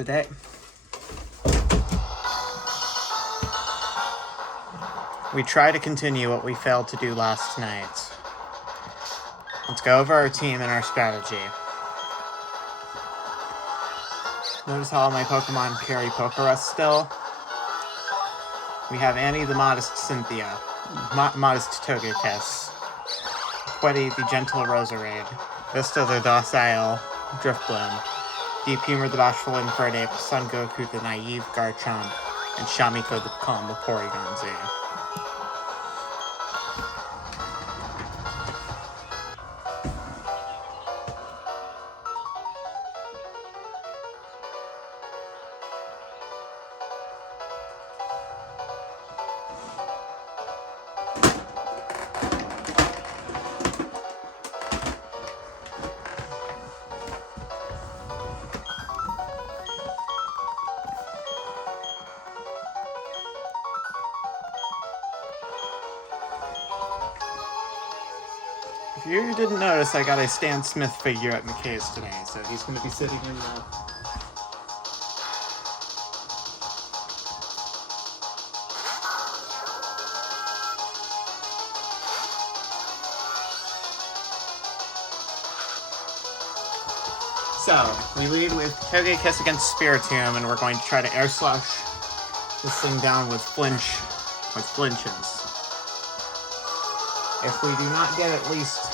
today. We try to continue what we failed to do last night. Let's go over our team and our strategy. Notice how all my Pokemon carry Pokerus still? We have Annie the Modest Cynthia, Modest Togekiss, Quetty the Gentle Roserade, Vista the Docile Driftbloom, Deep Humor the Bashful Infernape, Son Goku the Naive Garchomp, and Shamiko the Calm the Porygon-Z. If you didn't notice, I got a Stan Smith figure at McKay's today, so he's going to be sitting in the... So, we lead with Togekiss against Spiritomb, and we're going to try to Air Slash this thing down with flinches. If we do not get at least...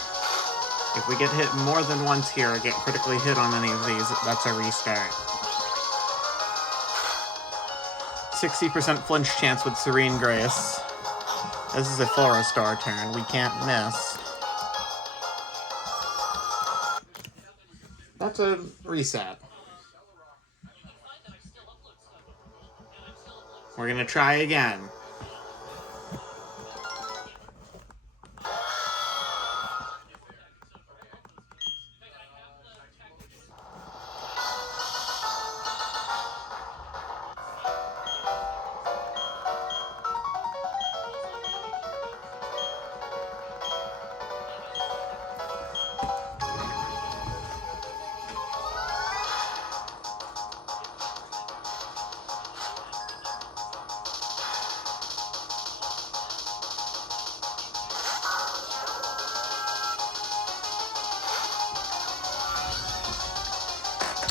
If we get hit more than once here or get critically hit on any of these, that's a restart. 60% flinch chance with Serene Grace. This is a full restore turn. We can't miss. That's a reset. We're gonna try again.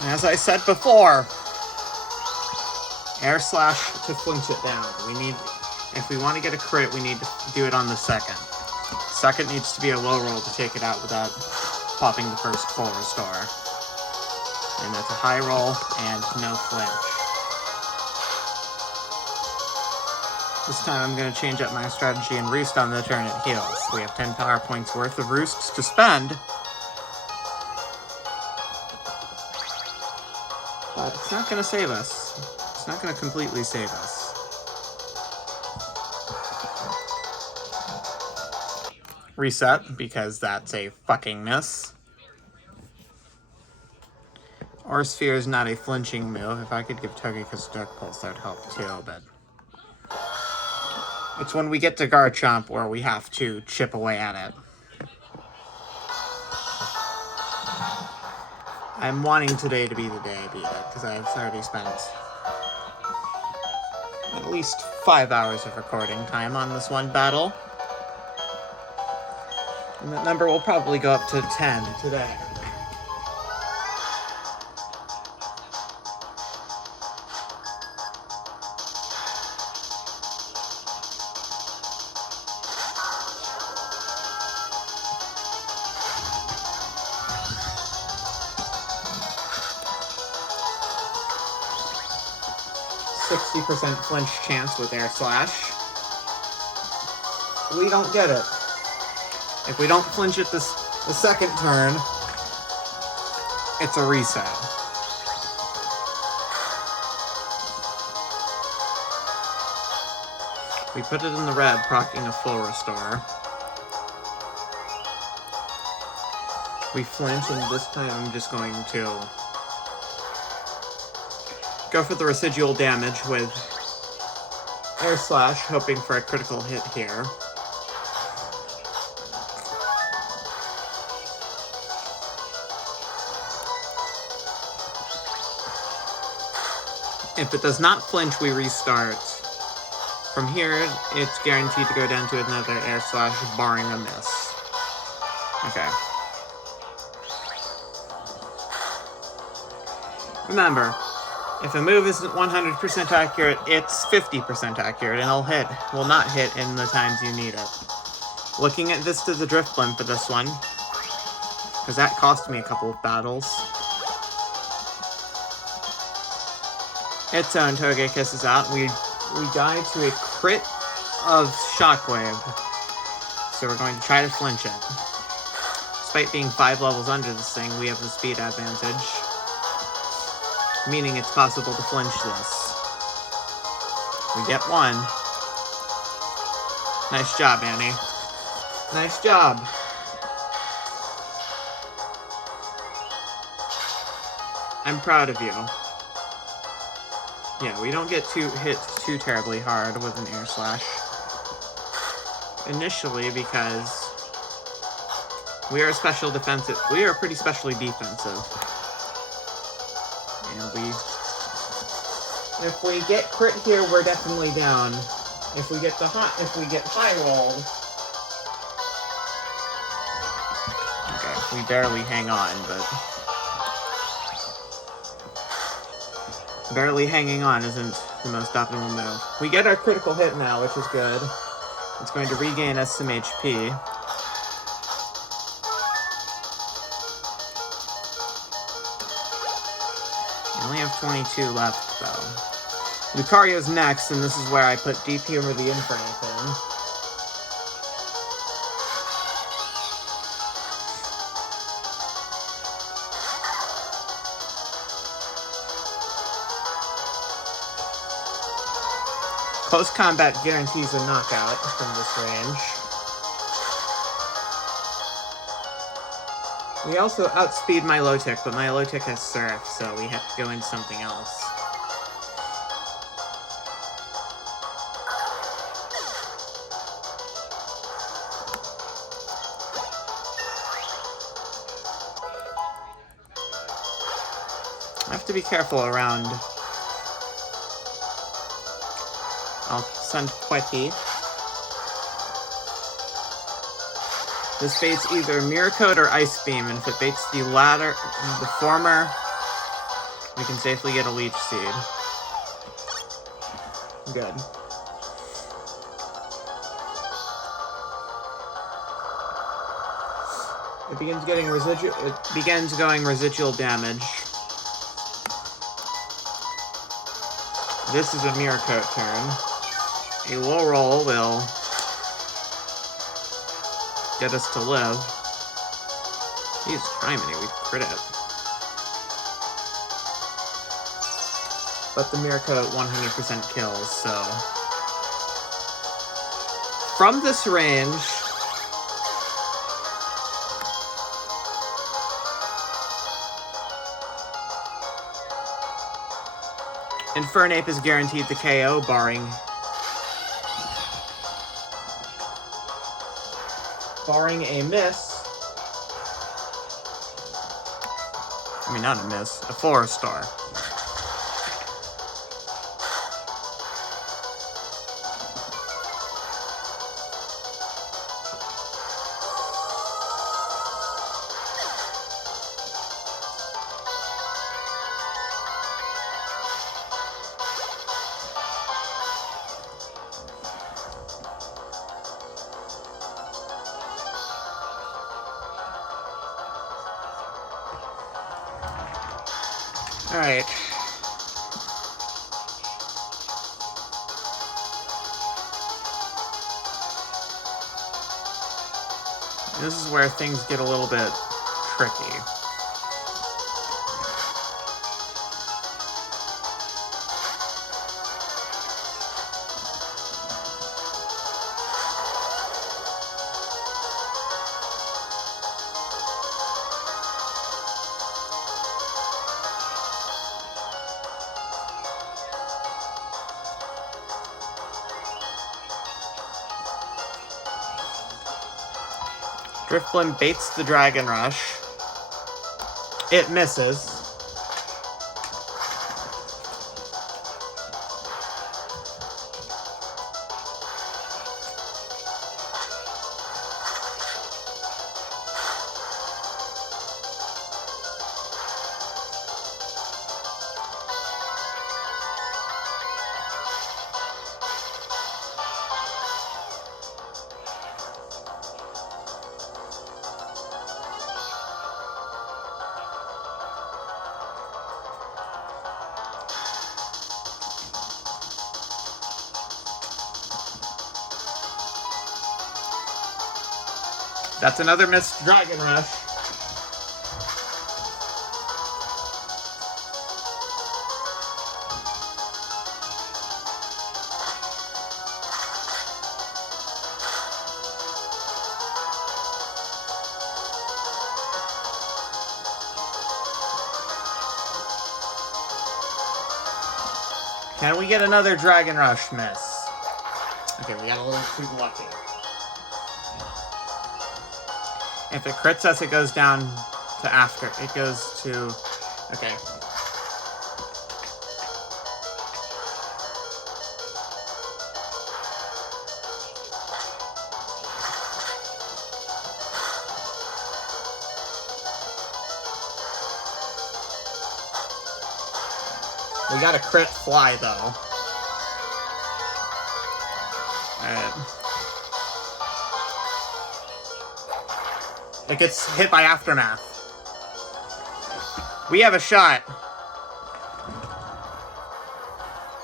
As I said before, Air Slash to flinch it down. If we want to get a crit, we need to do it on the second. Second needs to be a low roll to take it out without popping the first full restore. And that's a high roll and no flinch. This time I'm going to change up my strategy and roost on the turn it heals. We have 10 power points worth of roosts to spend. But it's not going to save us. It's not going to completely save us. Reset, because that's a fucking miss. Aura Sphere is not a flinching move. If I could give Togekiss Dark Pulse, that would help too, but... It's when we get to Garchomp where we have to chip away at it. I'm wanting today to be the day I beat it, because I've already spent at least 5 hours of recording time on this one battle. And that number will probably go up to 10 today. %, flinch chance with Air Slash. We don't get it. If we don't flinch it the second turn, it's a reset. We put it in the red, proccing a full restore. We flinch, and this time I'm just going to go for the residual damage with Air Slash, hoping for a critical hit here. If it does not flinch, we restart. From here, it's guaranteed to go down to another air slash, barring a miss. Okay. Remember, if a move isn't 100% accurate, it's 50% accurate, and will not hit in the times you need it. Looking at Vista the Drift Blimp for this one, because that cost me a couple of battles. Its own Togekiss is out. We die to a crit of Shockwave, so we're going to try to flinch it. Despite being 5 levels under this thing, we have the speed advantage, meaning it's possible to flinch this. We get 1. Nice job, Annie. Nice job. I'm proud of you. Yeah, we don't get hit too terribly hard with an air slash. Initially, because we are pretty specially defensive. And if we get crit here, we're definitely down. If we get high rolled, okay, we barely hang on, but barely hanging on isn't the most optimal move. We get our critical hit now, which is good. It's going to regain us some HP. We only have 22 left, though. Lucario's next, and this is where I put Deep Humor the Infernape in. Close combat guarantees a knockout from this range. We also outspeed my Milotic, but my Milotic has Surf, so we have to go into something else. I have to be careful around. I'll send Quetty. This baits either Mirror Coat or Ice Beam, and if it baits the former, we can safely get a Leech Seed. Good. It begins going residual damage. This is a Mirror Coat turn. A low roll will get us to live. Jeez, Criminy, we crit it. But the Mirror Coat 100% kills, so. From this range, Infernape is guaranteed to KO, barring a miss. I mean, not a miss, a 4-star. Alright. This is where things get a little bit tricky. Drifblim baits the Dragon Rush. It misses. That's another missed Dragon Rush. Can we get another Dragon Rush miss? Okay, we got a little too lucky. If it crits us, it goes down to after. It goes to... Okay. We got a crit fly, though. Alright. It gets hit by Aftermath. We have a shot.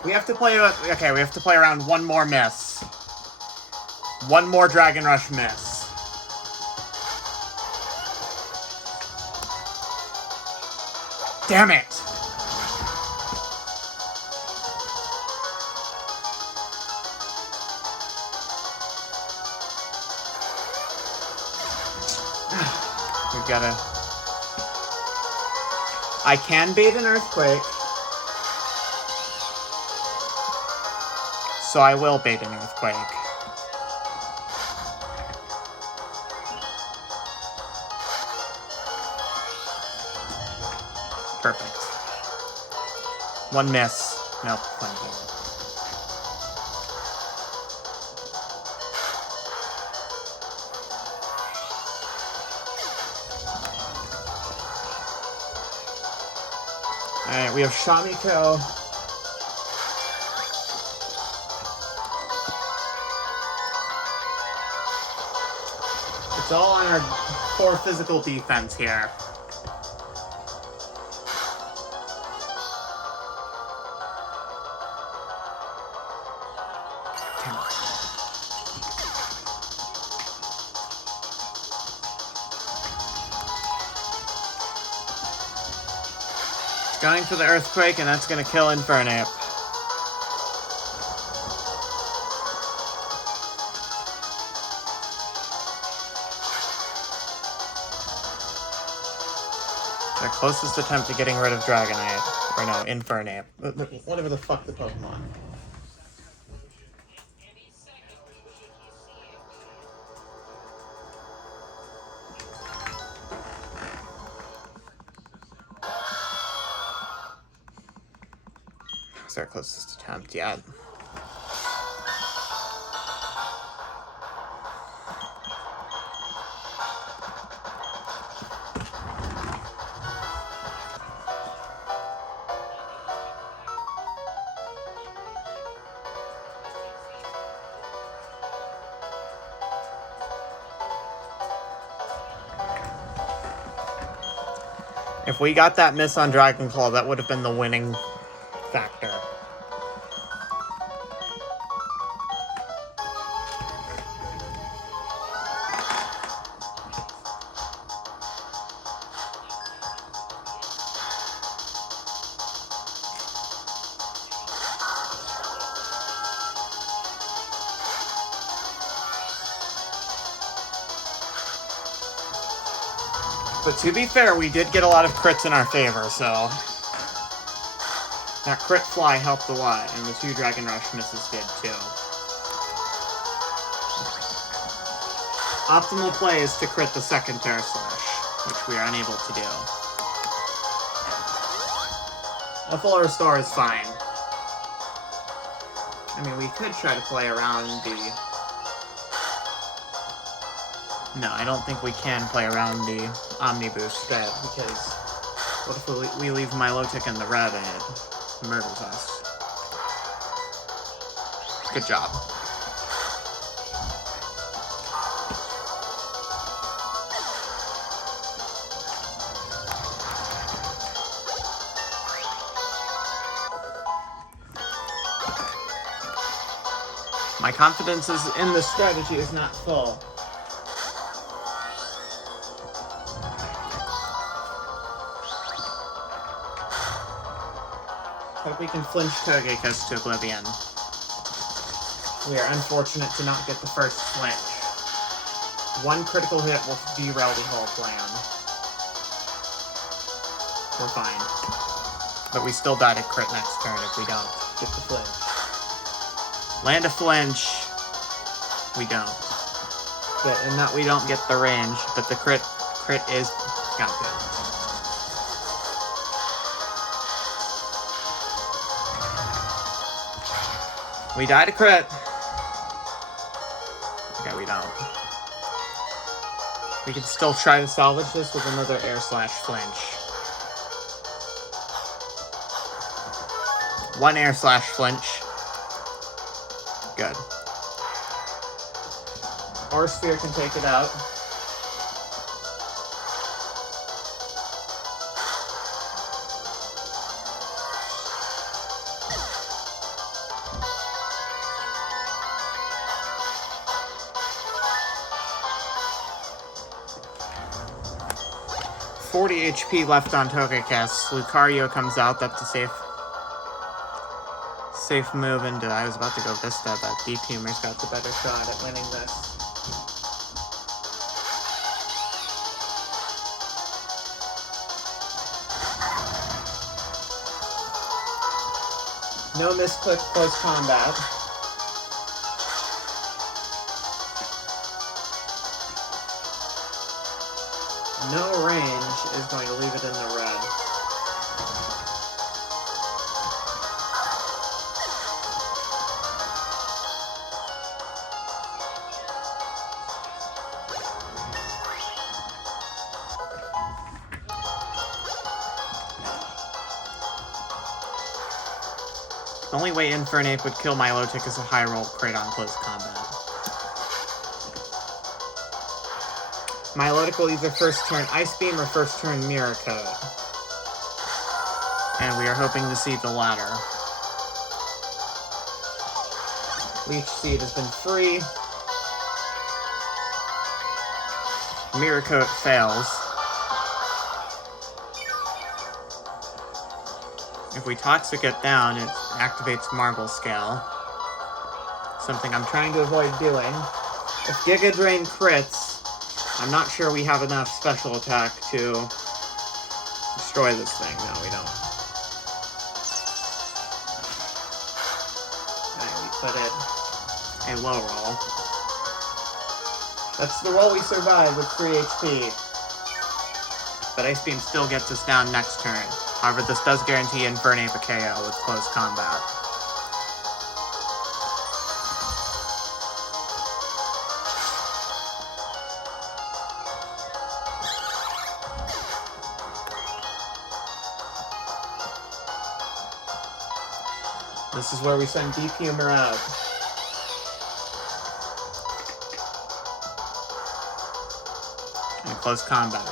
We have to play... Okay, we have to play around one more miss. One more Dragon Rush miss. Damn it! We've gotta... I can bait an Earthquake. So I will bait an Earthquake. Perfect. One miss. Nope, plenty. Alright, we have Shamiko. It's all on our core physical defense here. Going for the Earthquake, and that's going to kill Infernape. Their closest attempt to getting rid of Dragonite. Or no, Infernape. Whatever the fuck the Pokemon. It's our closest attempt yet. If we got that miss on Dragon Claw, that would have been the winning factor. But to be fair, we did get a lot of crits in our favor, so... That crit fly helped a lot, and the 2 Dragon Rush misses did too. Optimal play is to crit the second Terra Slash, which we are unable to do. A full restore is fine. I mean, we could try to play around the... No, I don't think we can play around the Omniboost bet, because what if we leave Milotic in the red and it murders us? Good job. My confidence in this strategy is not full. Hope we can flinch Togekiss to oblivion. We are unfortunate to not get the first flinch. One critical hit will derail the whole plan. We're fine. But we still die to crit next turn if we don't get the flinch. Land a flinch. We don't. And that we don't get the range, but the crit is counted. We die to crit. Okay, we don't. We can still try to salvage this with another air/flinch. One air/flinch. Good. Or Sphere can take it out. $40 HP left on Togekiss. Lucario comes out. That's a safe move, and I was about to go Vista, but Deep Humor's got the better shot at winning this. No misclick close combat. No range is going to leave it in the red. The only way Infernape would kill Milotic is a high roll crit on close combat. Milotic will either first turn Ice Beam or first turn Mirror Coat. And we are hoping to see the latter. Leech Seed has been free. Mirror Coat fails. If we Toxic it down, it activates Marble Scale. Something I'm trying to avoid doing. If Giga Drain crits, I'm not sure we have enough special attack to destroy this thing. No, we don't. Alright, we put it a low roll. That's the roll we survive with 3 HP. But Ice Beam still gets us down next turn. However, this does guarantee Infernape a KO with close combat. This is where we send Deep Humor out. And close combat.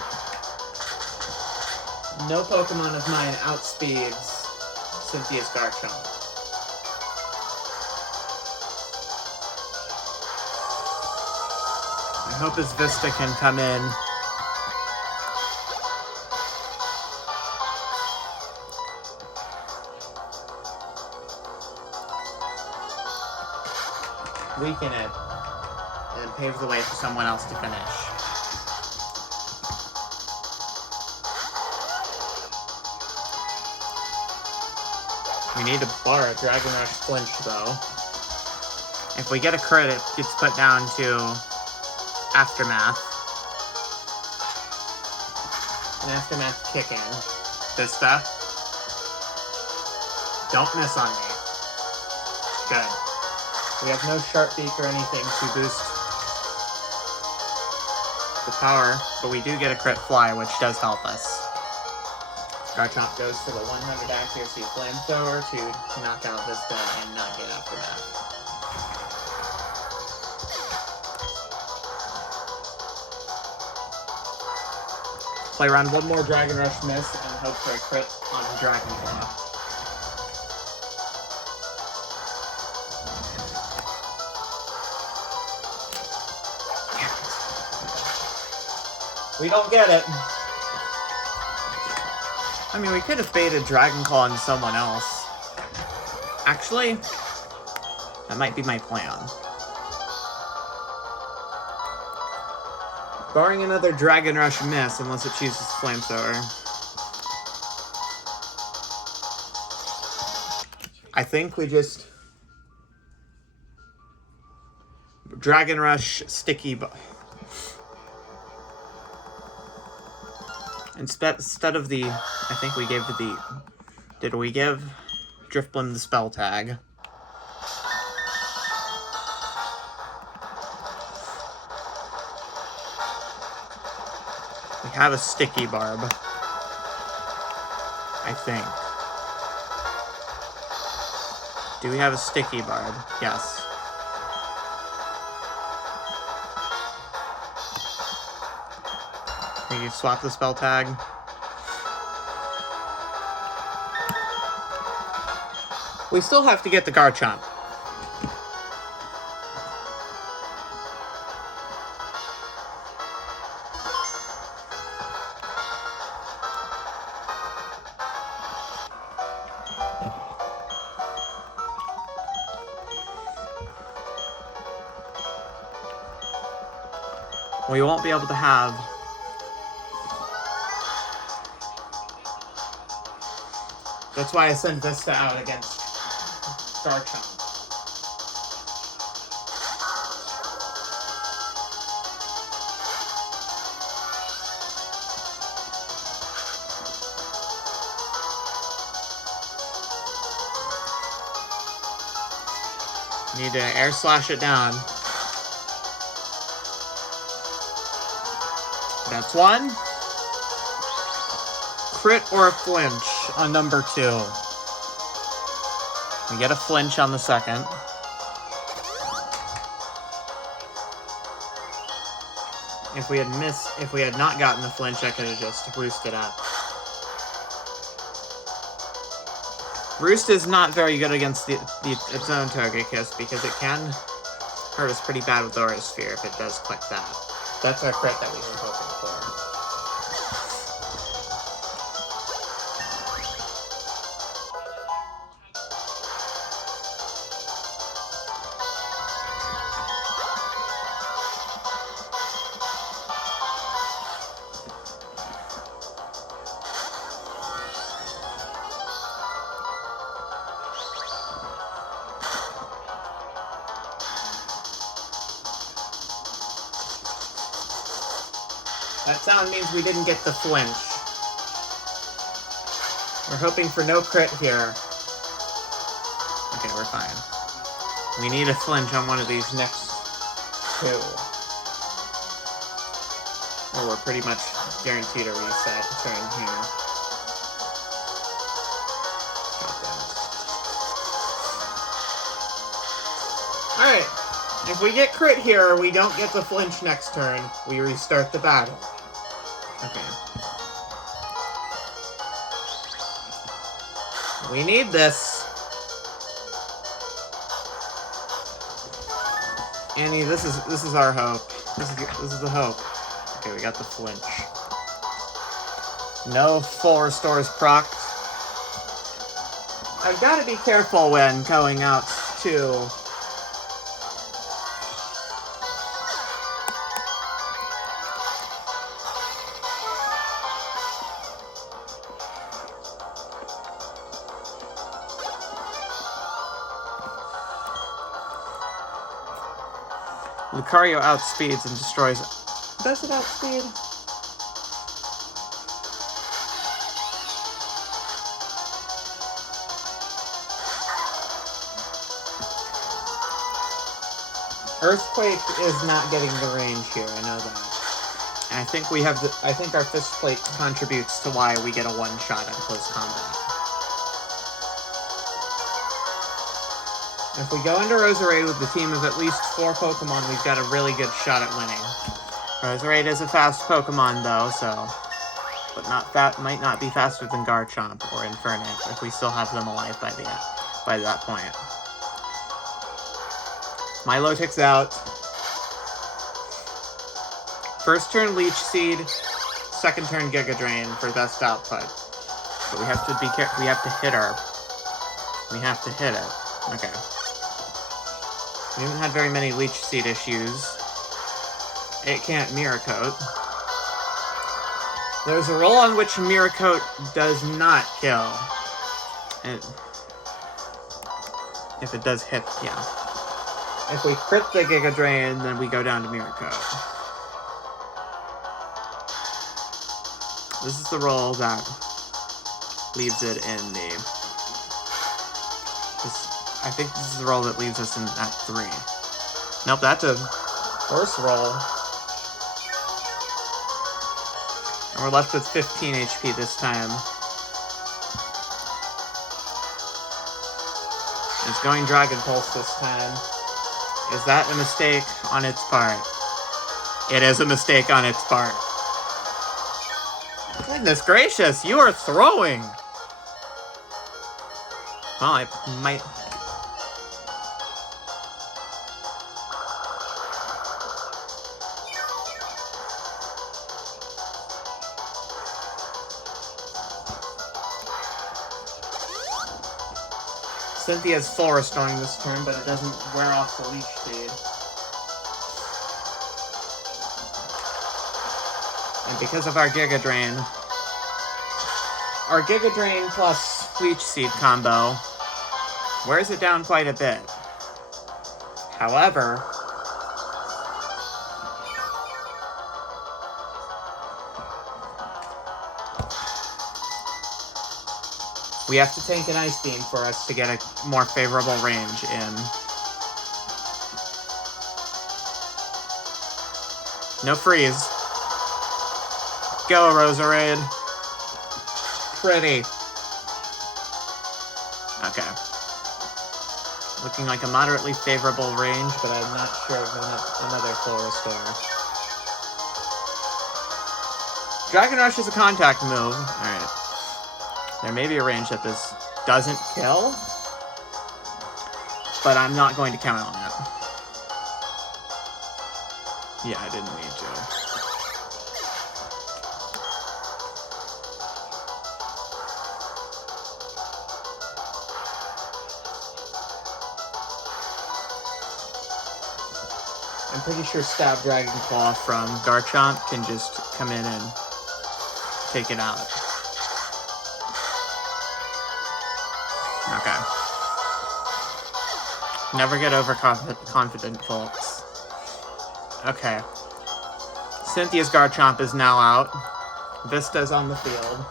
No Pokemon of mine outspeeds Cynthia's Garchomp. I hope his Vista can come in. Weaken it, and pave the way for someone else to finish. We need to bar a Dragon Rush flinch, though. If we get a crit, it gets put down to Aftermath. An Aftermath kick in. Vista. Don't miss on me. Good. We have no Sharp Beak or anything to boost the power, but we do get a crit fly, which does help us. Garchomp goes for the 100 accuracy Flamethrower to knock out Vista and not get Aftermath. Play around one more Dragon Rush miss and hope for a crit on Dragon Claw. We don't get it. I mean, we could have baited Dragon Claw into someone else. Actually, that might be my plan. Barring another Dragon Rush miss, unless it chooses Flamethrower. I think we just... Dragon Rush Sticky... Instead of the... I think we gave the... Did we give Driftblim the spell tag? We have a Sticky Barb. I think. Do we have a Sticky Barb? Yes. Can you swap the spell tag? We still have to get the Garchomp. We won't be able to have... That's why I sent Vista out against Garchomp. Need to air slash it down. That's one. Crit or a flinch on number 2. We get a flinch on the second. If we had not gotten the flinch, I could have just roosted up. Roost is not very good against its own Togekiss because it can hurt us pretty bad with Aura Sphere if it does click that. That's our crit that we were hoping for. That sound means we didn't get the flinch. We're hoping for no crit here. Okay, we're fine. We need a flinch on one of these next 2. Or we're pretty much guaranteed a reset turn here. Alright. If we get crit here, we don't get the flinch next turn, we restart the battle. Okay. We need this. Annie, this is our hope. This is the hope. Okay, we got the flinch. No full restores proc. I've got to be careful when going out to... Lucario outspeeds and destroys... Does it outspeed? Earthquake is not getting the range here, I know that. And I think we have I think our Fist Plate contributes to why we get a one-shot in close combat. If we go into Roserade with the team of at least 4 Pokemon, we've got a really good shot at winning. Roserade is a fast Pokemon, though, so... But might not be faster than Garchomp or Infernape if we still have them alive by that point. Milotic's out. First turn Leech Seed, second turn Giga Drain for best output. But we have to hit her. We have to hit it. Okay. We haven't had very many Leech Seed issues. It can't Mirror Coat. There's a roll on which Mirror Coat does not kill. If it does hit, yeah. If we crit the Giga Drain, then we go down to Mirror Coat. This is the roll that leaves it in the... I think this is the roll that leaves us in at 3. Nope, that's a worse roll. And we're left with 15 HP this time. It's going Dragon Pulse this time. Is that a mistake on its part? It is a mistake on its part. Goodness gracious, you are throwing! Well, I might... Cynthia's full restoring this turn, but it doesn't wear off the Leech Seed. And because of our Giga Drain plus Leech Seed combo wears it down quite a bit. However, we have to tank an Ice Beam for us to get a more favorable range in. No freeze. Go, Roserade. Pretty. Okay. Looking like a moderately favorable range, but I'm not sure of another full restore. Dragon Rush is a contact move. Alright. There may be a range that this doesn't kill, but I'm not going to count on it. Yeah, I didn't need to. I'm pretty sure Stab Dragon Claw from Garchomp can just come in and take it out. Okay. Never get overconfident, folks. Okay. Cynthia's Garchomp is now out. Vista's on the field.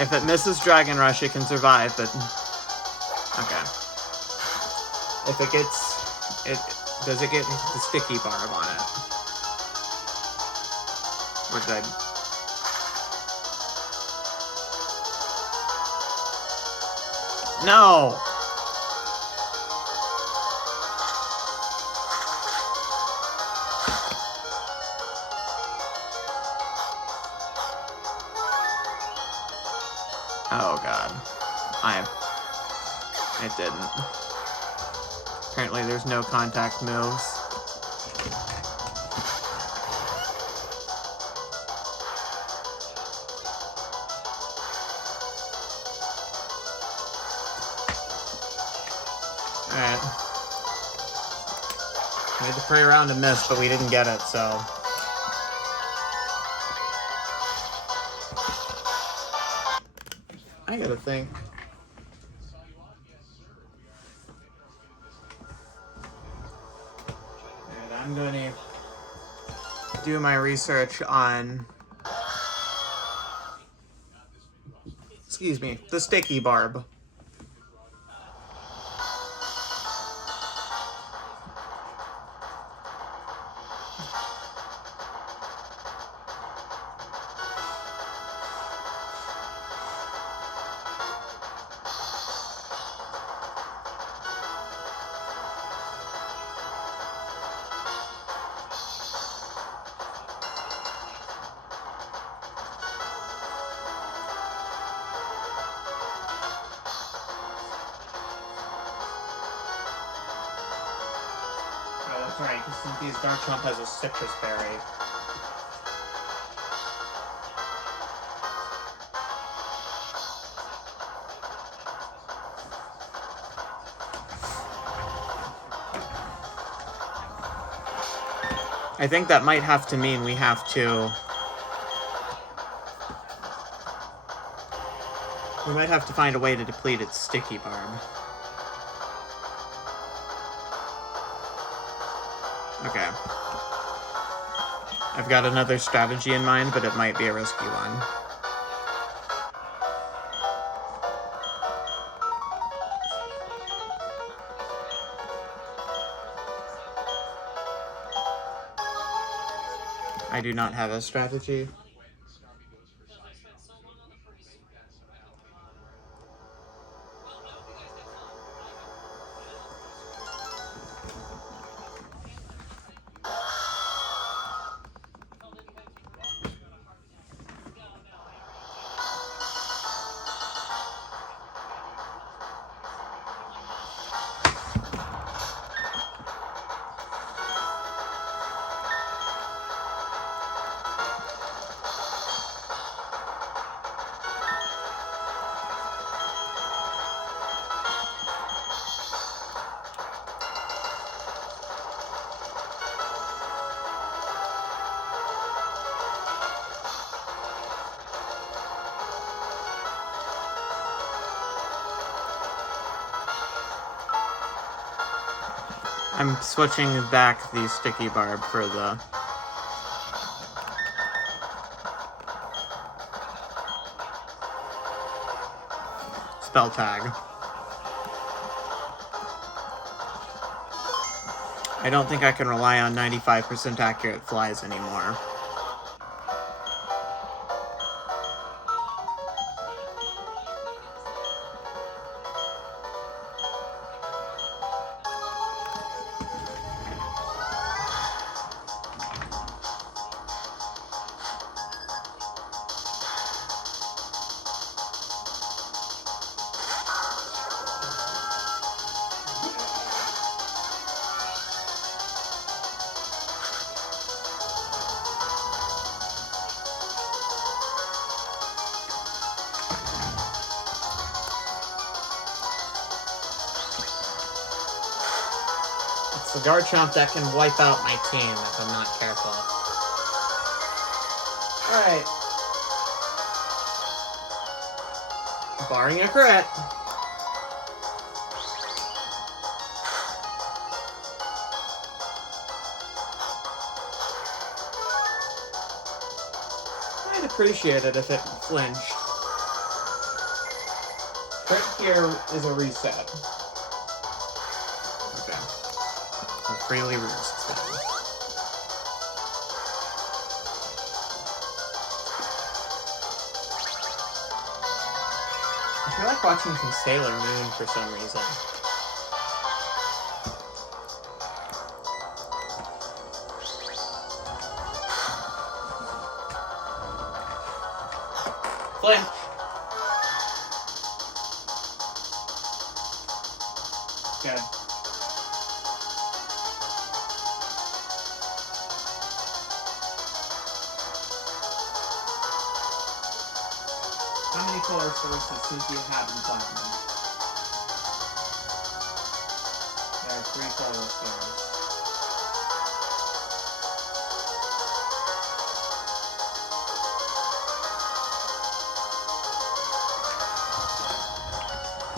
If it misses Dragon Rush, it can survive, but... Okay. If it gets... Does it get the Sticky Barb on it? We're good. No! Oh god. It didn't. Apparently there's no contact moves. Alright. We had to pray around and miss, but we didn't get it, so... I gotta think. And I'm gonna do my research on... Excuse me, the Sticky Barb. Right, because Cynthia's Garchomp has a Citrus Berry. I think that might have to mean we have to... We might have to find a way to deplete its sticky barb. Okay. I've got another strategy in mind, but it might be a risky one. I do not have a strategy. I'm switching back the sticky barb for the spell tag. I don't think I can rely on 95% accurate flies anymore. It's the Garchomp that can wipe out my team if I'm not careful. Alright. Barring a crit. I'd appreciate it if it flinched. Crit here is a reset. Okay. I'll freely roost then. I feel like watching some Sailor Moon for some reason. Flinch. Good. How many color stores does Cynthia have in front of them? There are 3 color stores.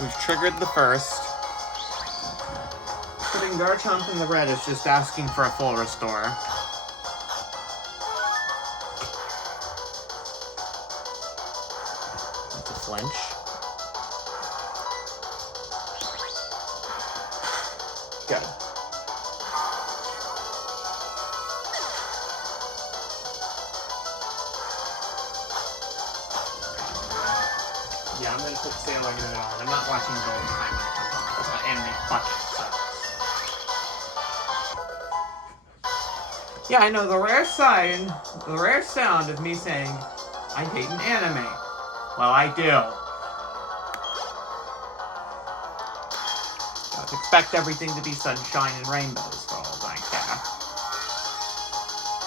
We've triggered the first. Putting Garchomp in the red is just asking for a full restore. That's a flinch. Good. Yeah, I'm gonna put Sailor Moon on. I'm not watching the whole time when it comes on because that anime fucking sucks. Yeah, I know the rare sound of me saying, I hate an anime. Well, I do. Don't expect everything to be sunshine and rainbows for all I care.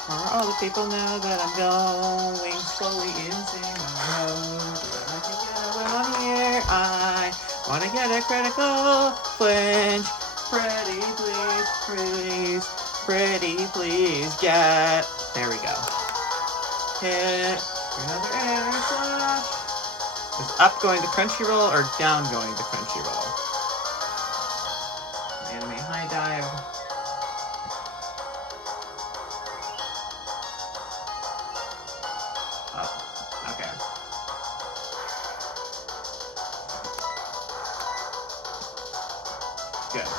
For all the people now that I'm going slowly insane on the road. When I'm here, I wanna get a critical flinch. Pretty please, please. Pretty please get. There we go. Hit another air slash. Is up going to Crunchyroll or down going to Crunchyroll? Anime high dive. Up. Okay. Good.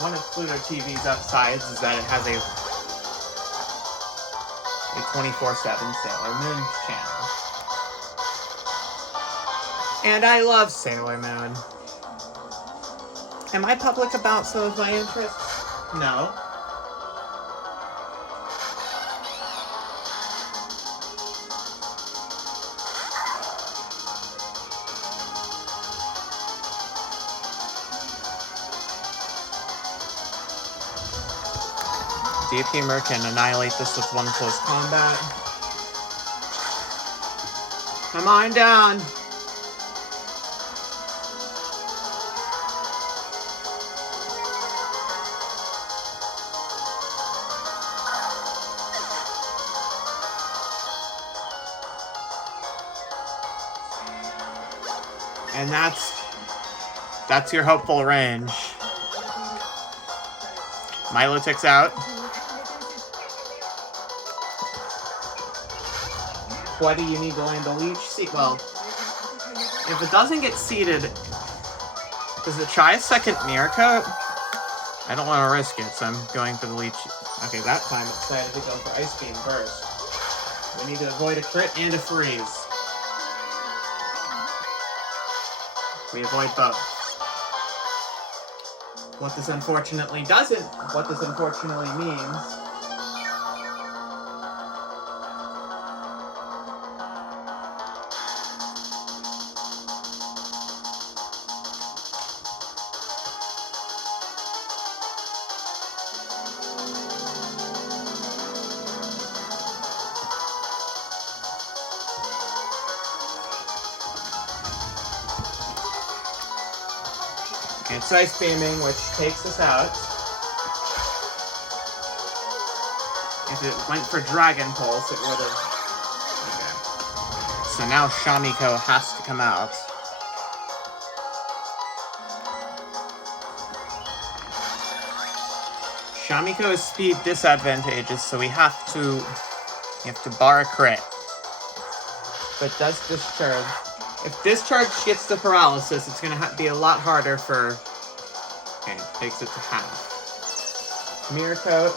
One of Pluto TV's upsides is that it has a 24/7 Sailor Moon channel. And I love Sailor Moon. Am I public about some of my interests? No. DP Mer can annihilate this with one close combat. Come on down! And that's your hopeful range. Milotic's out. What do you need to land a leech? Well, if it doesn't get seeded, does it try a second mirror coat? I don't want to risk it, so I'm going for the leech. Okay, that time it decided to go for Ice Beam first. We need to avoid a crit and a freeze. We avoid both. What this unfortunately means it's Ice Beaming, which takes us out. If it went for Dragon Pulse, it would have... Okay. So now Shamiko has to come out. Shamiko is speed disadvantageous, so we have to bar a crit. But does discharge. If discharge gets the paralysis, it's going to be a lot harder for... Okay, takes it to half. Mirror coat.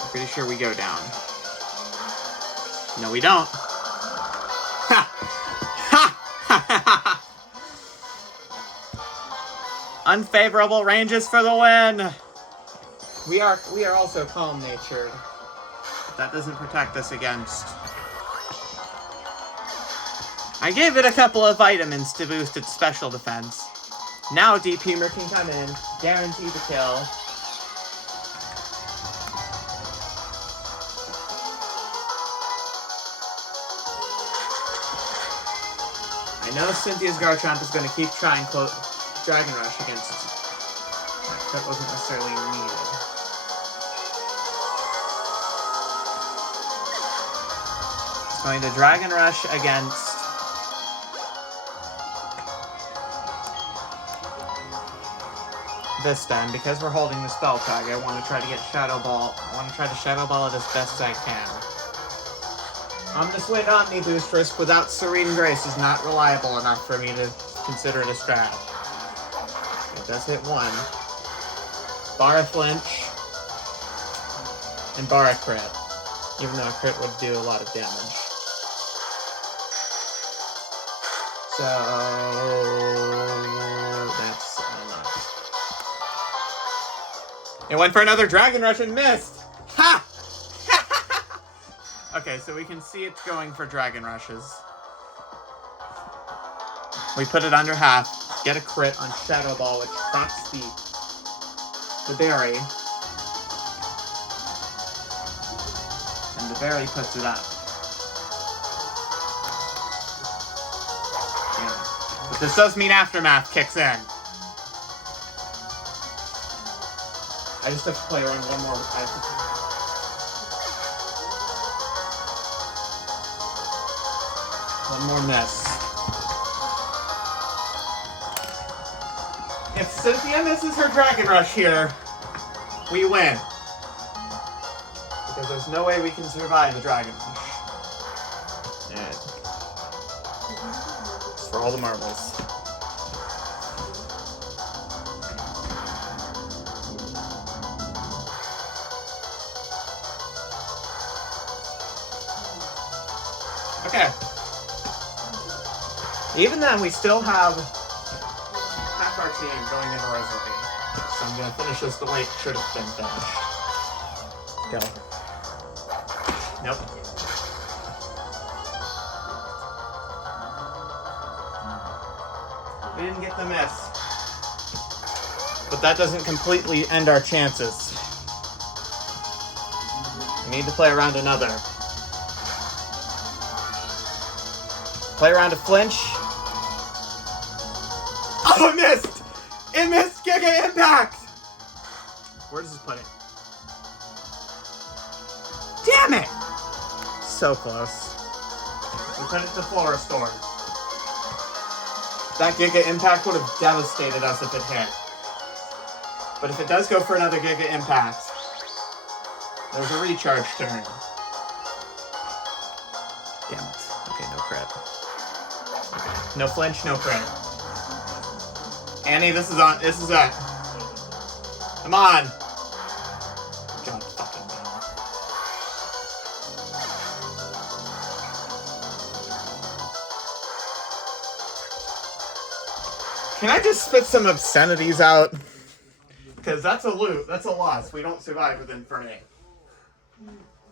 I'm pretty sure we go down. No, we don't. Ha! Ha! Ha! Ha! Unfavorable ranges for the win! We are also calm-natured. That doesn't protect us against... I gave it a couple of vitamins to boost its special defense. Now DPmer can come in, guarantee the kill. I know Cynthia's Garchomp is going to keep trying Dragon Rush against... That wasn't necessarily needed. It's going to Dragon Rush against... Vista, and because we're holding the spell tag, I want to try to get Shadow Ball. I want to try to Shadow Ball it as best as I can. Omniswing Omni Boost risk without Serene Grace is not reliable enough for me to consider it a strat. It does hit one. Bar a flinch. And bar a crit. Even though a crit would do a lot of damage. So... that's enough. It went for another Dragon Rush and missed! Ha! Okay, so we can see it's going for Dragon Rushes. We put it under half, get a crit on Shadow Ball, which procs the berry. And and the berry puts it up. Yeah. But this does mean Aftermath kicks in. I just have to play around one more. One more miss. If Cynthia misses her Dragon Rush here, we win. Because there's no way we can survive the Dragon Rush. And it's for all the marbles. Okay. Even then, we still have half our team going into Rosalie. So I'm going to finish this the way it should have been finished. Go. Nope. We didn't get the miss. But that doesn't completely end our chances. We need to play around another. Play around a flinch. Oh, it missed! It missed Giga Impact! Where does this put it? Damn it! So close. We put it to Flora Storm. That Giga Impact would have devastated us if it hit. But if it does go for another Giga Impact, there's a recharge turn. Damn it. Okay, no crit. No flinch, no crit. Annie, this is on. This is it. Come on. God fucking damn. Can I just spit some obscenities out? Because that's a lose. That's a loss. We don't survive with Infernape.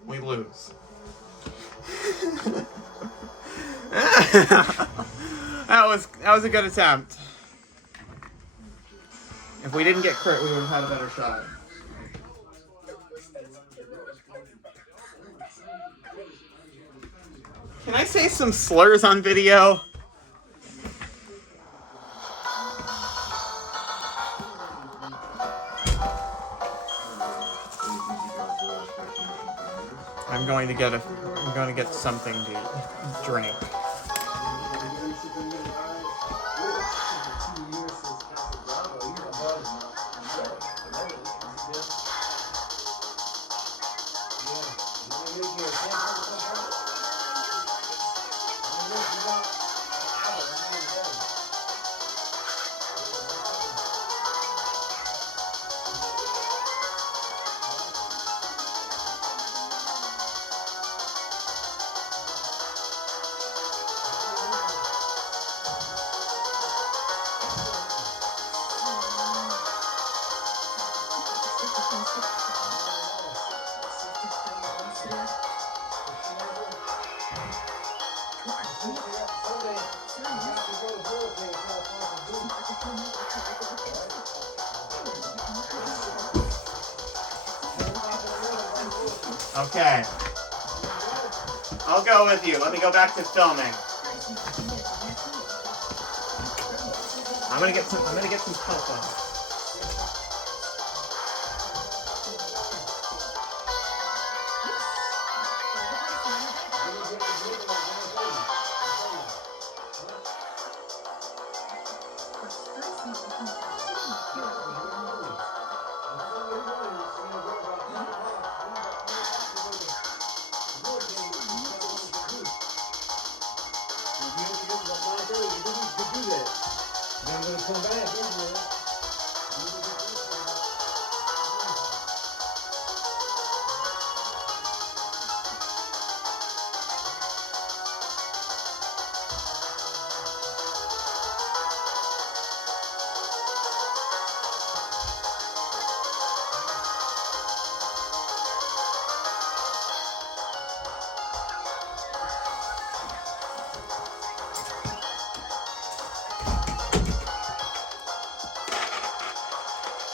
We lose. That was a good attempt. If we didn't get crit, we would have had a better shot. Can I say some slurs on video? I'm going to get something to drink. Okay. I'll go with you. Let me go back to filming. I'm gonna get some help on.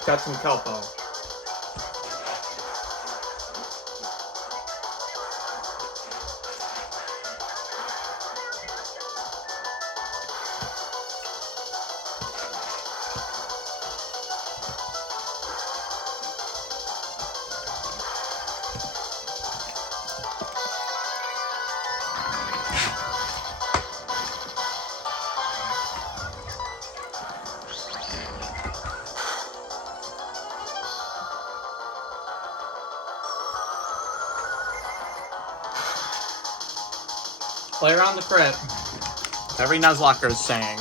Got some kelpo. Play around the crit. Every Nuzlocke is saying.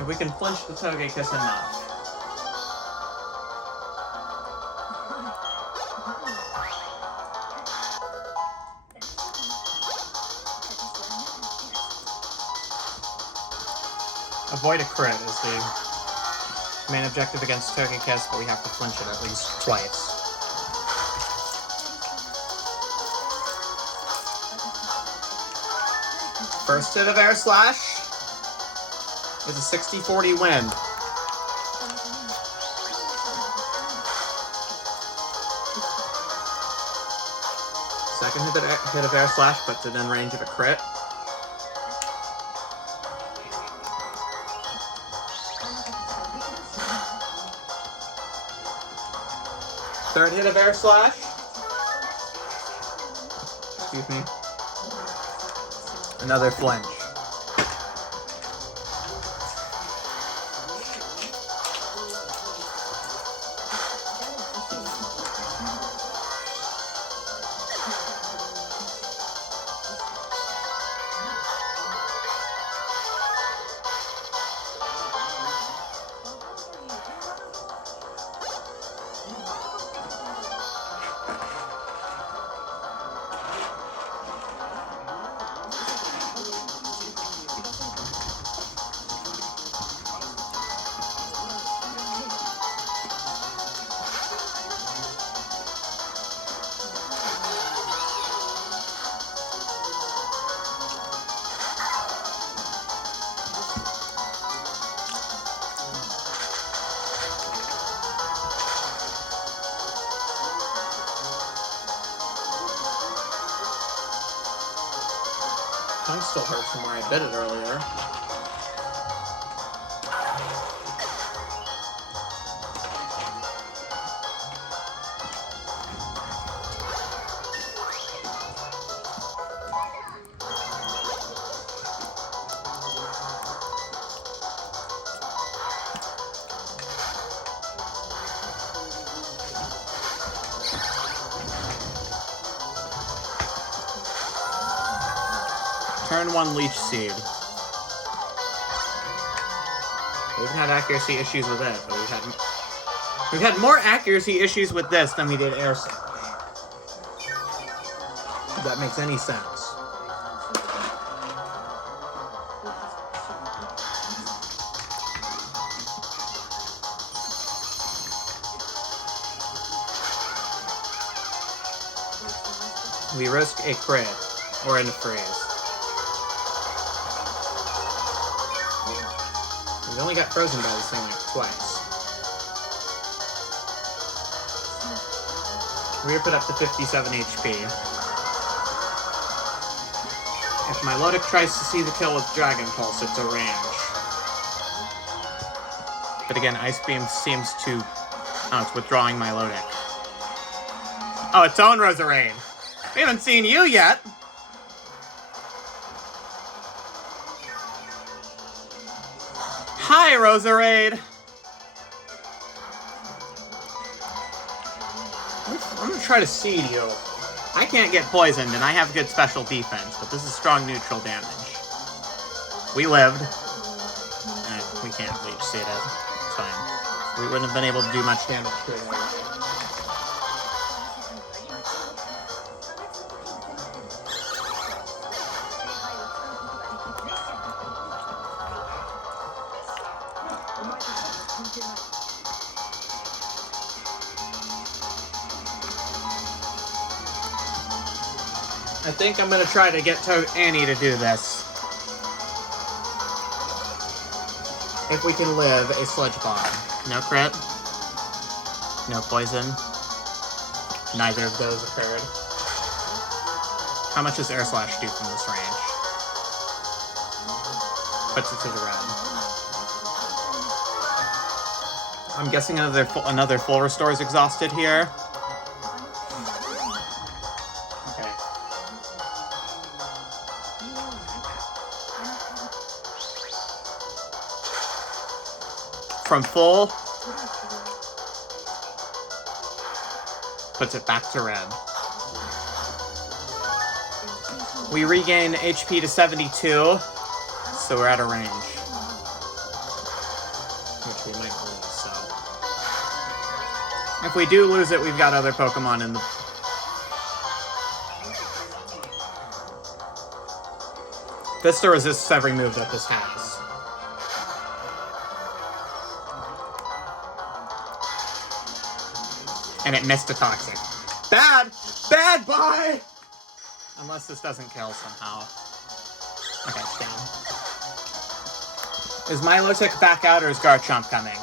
If we can flinch the Togekiss enough. Avoid a crit is the main objective against Togekiss, but we have to flinch it at least twice. First hit of Air Slash is a 60-40 win. Second hit of Air Slash puts it in range of a crit. Third hit of Air Slash. Excuse me. Another flinch. Tongue still hurts from where I bit it earlier. Turn 1 Leech Seed. We haven't had accuracy issues with it, but we've had more accuracy issues with this than we did Air Slash. If that makes any sense. We risk a crit or a freeze. We only got frozen by this thing like twice. We're put up to 57 HP. If my Lodic tries to see the kill with Dragon Pulse, it's a range. But again, Ice Beam seems to... Oh, it's withdrawing my Lodic. Oh, its own Roserade! We haven't seen you yet! Hi, Roserade! I'm gonna try to seed you. I can't get poisoned, and I have good special defense, but this is strong neutral damage. We lived. We can't Leech Seed it. It's fine. We wouldn't have been able to do much damage to it. I think I'm gonna try to get Annie to do this. If we can live a sludge bomb. No crit. No poison. Neither of those occurred. How much does Air Slash do from this range? Puts it to the red. I'm guessing another full restore is exhausted here. Okay. From full, puts it back to red. We regain HP to 72, so we're out of range. Which we might lose, so. If we do lose it, we've got other Pokemon in the... Vista resists every move that this has. And it missed a Toxic. Bad! Bad, bye! Unless this doesn't kill somehow. Okay, it's down. Is Milotic back out or is Garchomp coming?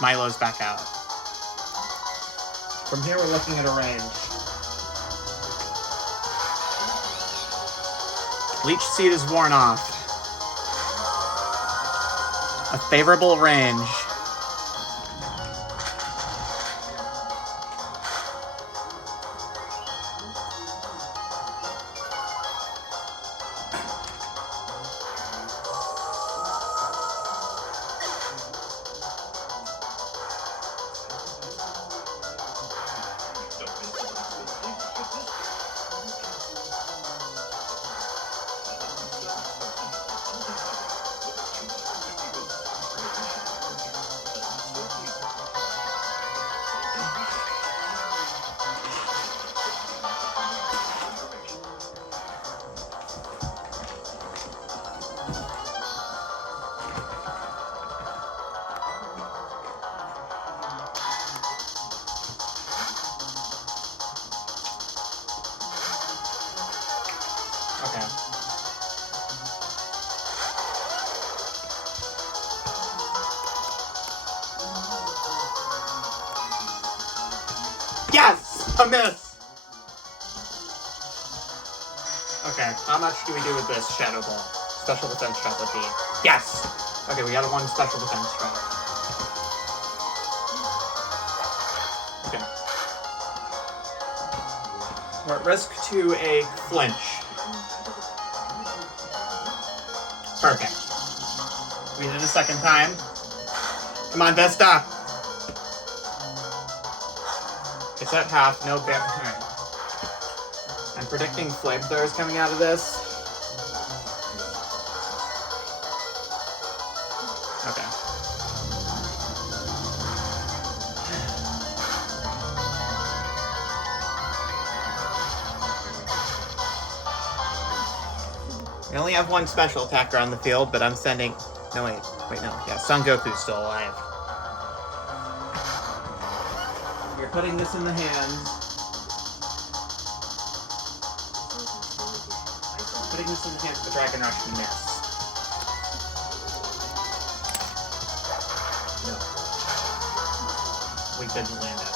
Milo's back out. From here we're looking at a range. Leech Seed is worn off. A favorable range. Okay. Yes! A miss! Okay, how much do we do with this Shadow Ball? Special defense drop would be... Yes! Okay, we got a 1 special defense drop. Okay. We're at risk to a flinch. Perfect. We did it a second time. Come on, Vista! It's at half, no bear. Alright. I'm predicting flamethrowers coming out of this. Okay. We only have 1 special attacker on the field, but I'm sending... No, wait, no. Yeah, Son Goku's still alive. You're putting this in the hands. Putting this in the hands of the Dragon Rush to miss. No. We didn't land it.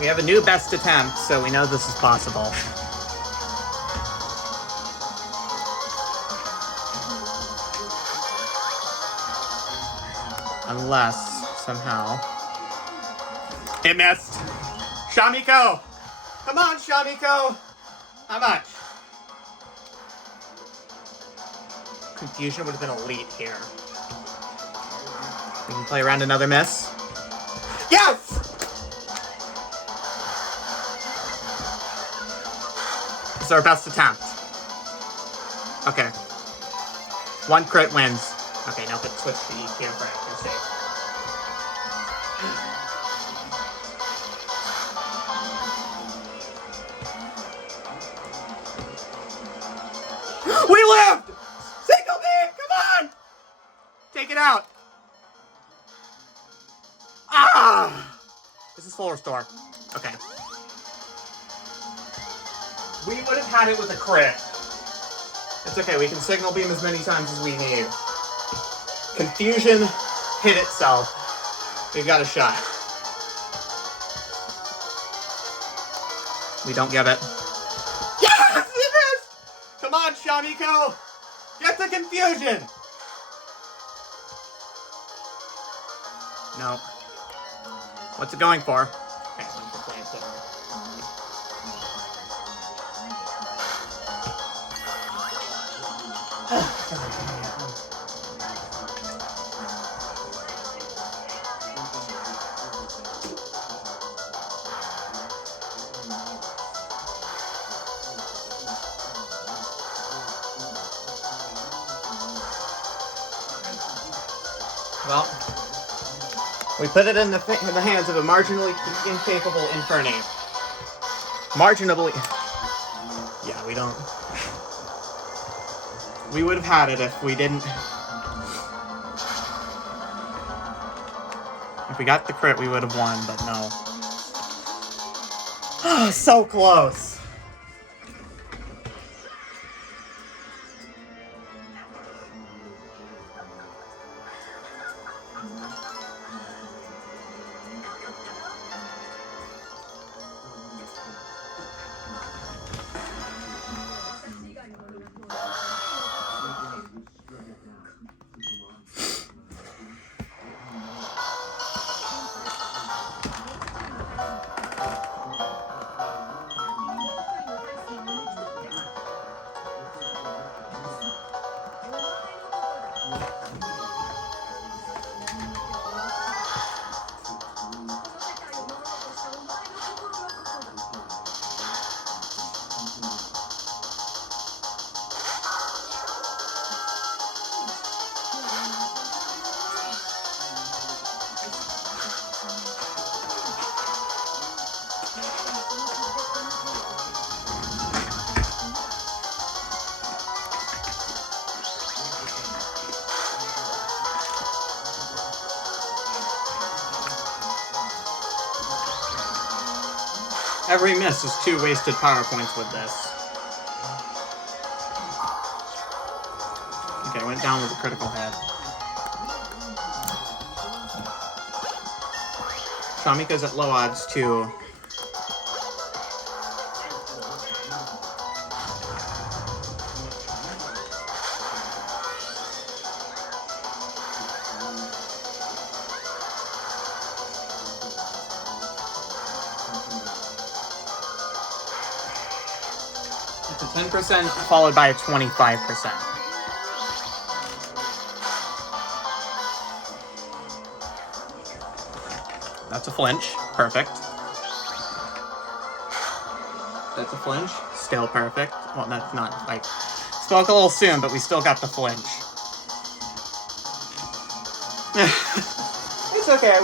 We have a new best attempt, so we know this is possible. Unless, somehow... It missed! Shamiko! Come on, Shamiko! How much? Confusion would have been elite here. We can play around another miss. Yes! This is our best attempt. Okay. 1 crit wins. Okay, now let's switch to EQ for accuracy. We lived! Single beam! Come on! Take it out! Ah! This is full restore. Okay. We would have had it with a crit. It's okay, we can signal beam as many times as we need. Confusion hit itself. We've got a shot. We don't get it. Yes! We missed! Come on, Shamiko! Get the confusion! No. What's it going for? Okay, well, we put it in the hands of a marginally incapable Inferni. Marginally. Yeah, we don't. We would have had it if we didn't. If we got the crit, we would have won, but no. So close. Every miss is 2 wasted power points with this. Okay, went down with a critical hit. Shamika's at low odds too. It's a 10% followed by a 25%. That's a flinch. Perfect. That's a flinch. Still perfect. Well, that's not, like... Spoke a little soon, but we still got the flinch. It's okay,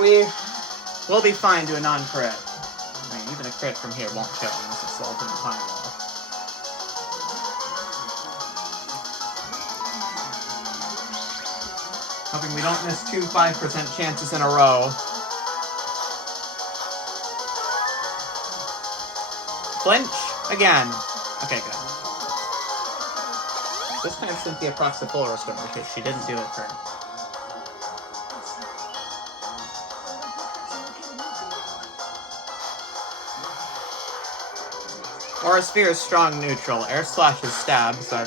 we'll be fine to a non-crit. I mean, even a crit from here won't kill unless it's the ultimate time roll. Hoping we don't miss 2 5% chances in a row. Flinch again. Okay, good. This time Cynthia procs the full restore because she didn't do it for. Aura Sphere is strong neutral. Air Slash is stab, so.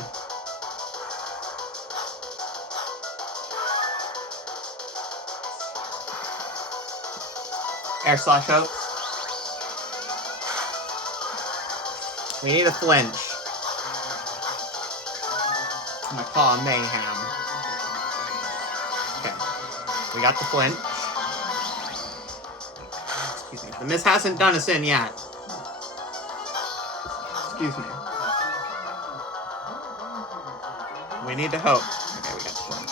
Air Slash out. We need a flinch. I'm gonna call mayhem. Okay. We got the flinch. Excuse me. The miss hasn't done us in yet. Excuse me. We need to hope. Okay, we got the flinch.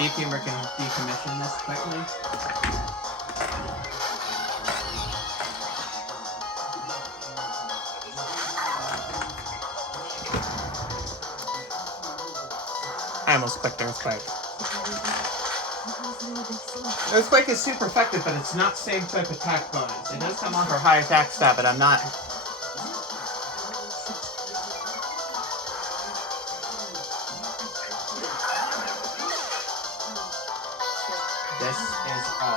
Deep Humor can decommission this quickly. I almost clicked Earthquake. Earthquake is super effective, but it's not same type attack bonus. It does come off for high attack stat, but I'm not. This is all.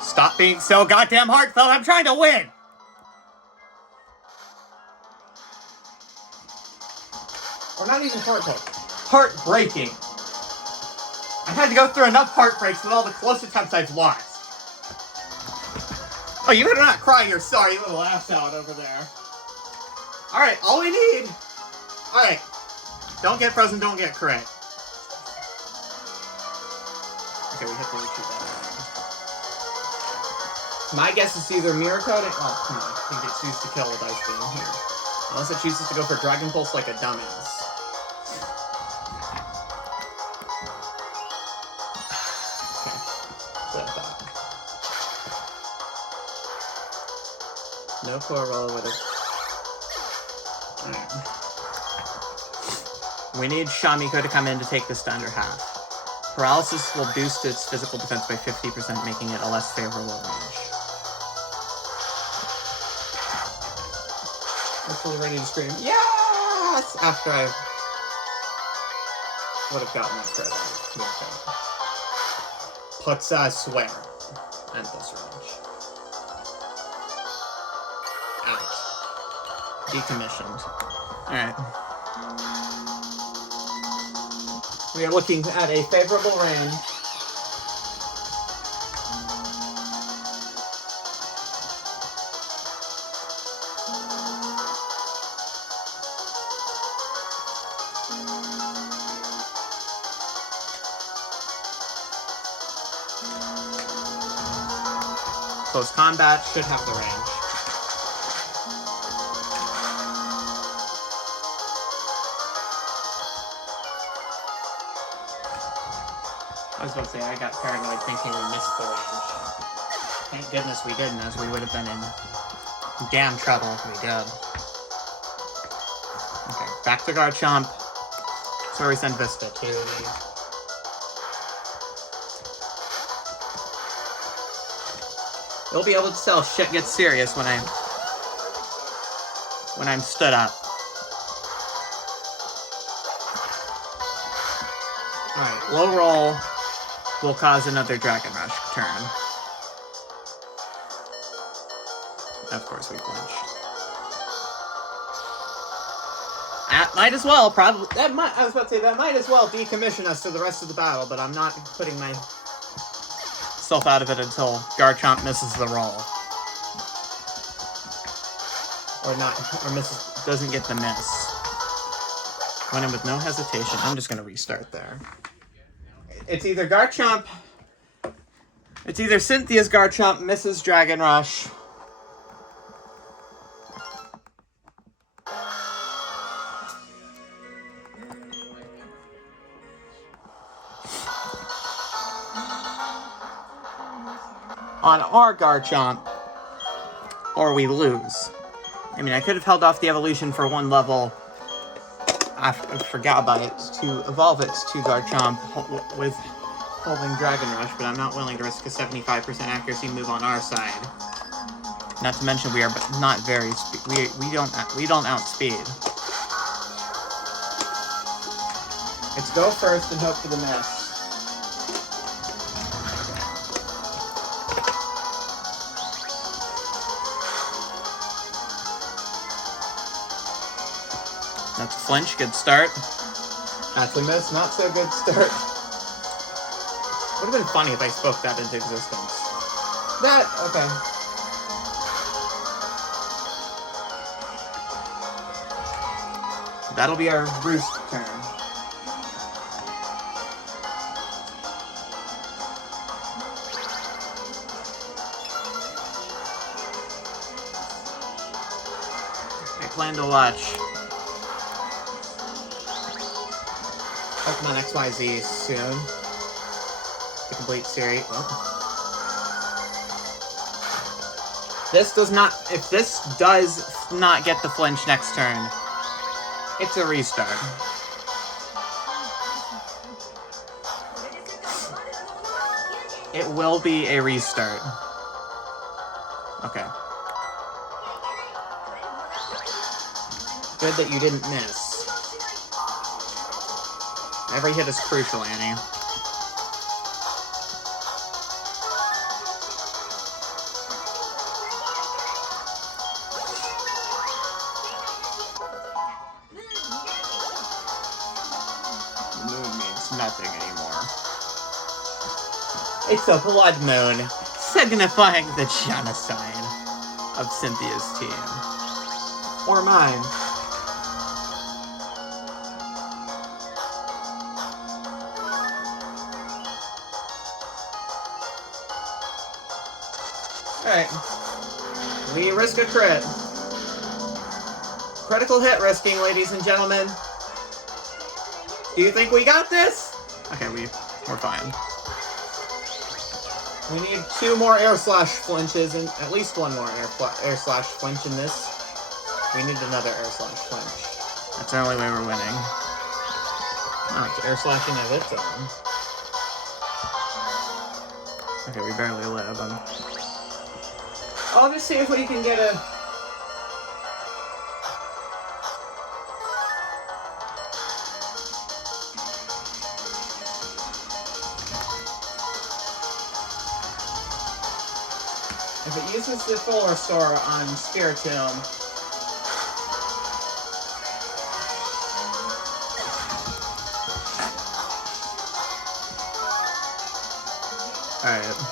Stop being so goddamn heartfelt. I'm trying to win. Or not even heartfelt. Heartbreaking. I had to go through enough heartbreaks with all the close attempts I've lost. Oh, you better not cry your sorry little ass out over there. Alright, all we need... Alright. Don't get frozen, don't get crit. Okay, we hit the retreat that. My guess is either Mirror Code... Oh, come on. I think it chooses to kill with Ice Beam here. Unless it chooses to go for Dragon Pulse like a dumbass. Okay. That's what I thought. No core roll with it. Alright. We need Shamiko to come in to take this to under half. Paralysis will boost its physical defense by 50%, making it a less favorable range. Hopefully ready to scream, yes! After I would have gotten that credit. Puts swear. Endless range. Out. Decommissioned. Alright. We are looking at a favorable range. Close combat should have the range. I was about to say, I got paranoid thinking we missed the range. Thank goodness we didn't, as we would have been in damn trouble if we did. Okay, back to Garchomp. So we send Vista to the... You'll be able to tell shit gets serious when I'm stood up. Alright, low roll will cause another Dragon Rush turn. Of course we flinch. That might as well, probably... I was about to say, that might as well decommission us for the rest of the battle, but I'm not putting myself out of it until Garchomp misses the roll. Or doesn't get the miss. Went in with no hesitation. I'm just going to restart there. It's either Garchomp... It's either Cynthia's Garchomp misses Dragon Rush... on our Garchomp, or we lose. I mean, I could have held off the evolution for one level for Gabite to evolve it to Garchomp with holding Dragon Rush, but I'm not willing to risk a 75% accuracy move on our side. Not to mention we are not very we don't outspeed. It's go first and hope for the miss. That's a flinch, good start. Actually miss, not so good start. Would have been funny if I spoke that into existence. Okay. That'll be our roost turn. fun to watch. Pokemon XYZ soon. The complete series. Oh. This does not... If this does not get the flinch next turn, it's a restart. It will be a restart. Okay. Good that you didn't miss. Every hit is crucial, Annie. Moon means nothing anymore. It's a blood moon, signifying the genocide of Cynthia's team. Or mine. Alright. We risk a crit. Critical hit risking, ladies and gentlemen. Do you think we got this? Okay, we're fine. We need 2 more air slash flinches and at least 1 more air slash flinch in this. We need another air slash flinch. That's the only way we're winning. Oh, it's air slashing of its own. Okay, we barely live. I'll just see if we can get a... If it uses the full restore on Spiritomb, alright.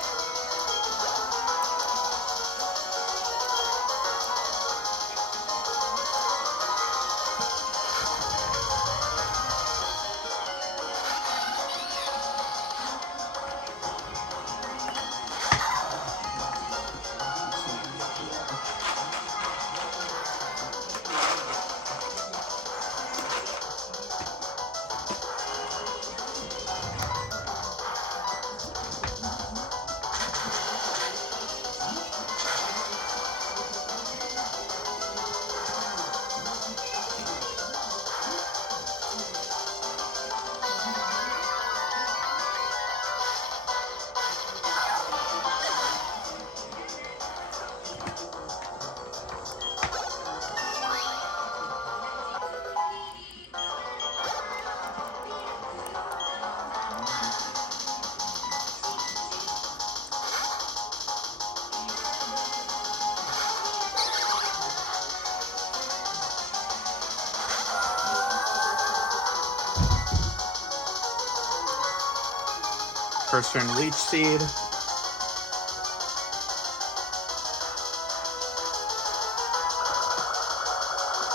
First turn Leech Seed.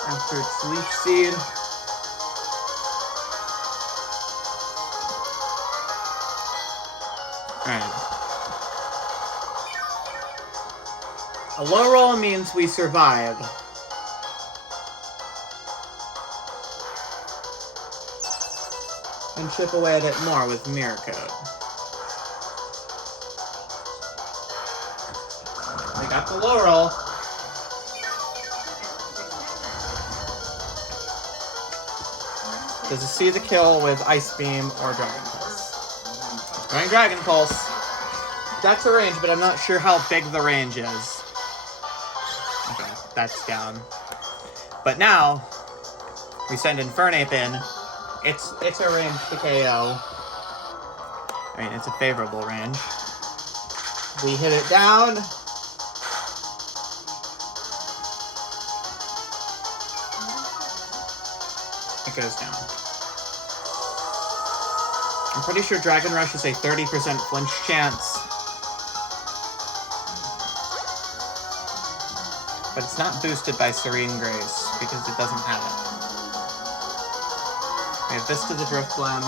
After it's Leech Seed. Alright. A low roll means we survive. And chip away at it more with Mirror Coat. We got the low roll. Does it see the kill with Ice Beam or Dragon Pulse? Going Dragon Pulse. That's a range, but I'm not sure how big the range is. Okay, that's down. But now, we send Infernape in. It's a range to KO. I mean, it's a favorable range. We hit it down. It goes down. I'm pretty sure Dragon Rush is a 30% flinch chance. But it's not boosted by Serene Grace, because it doesn't have it. We have Vista the Drifblim.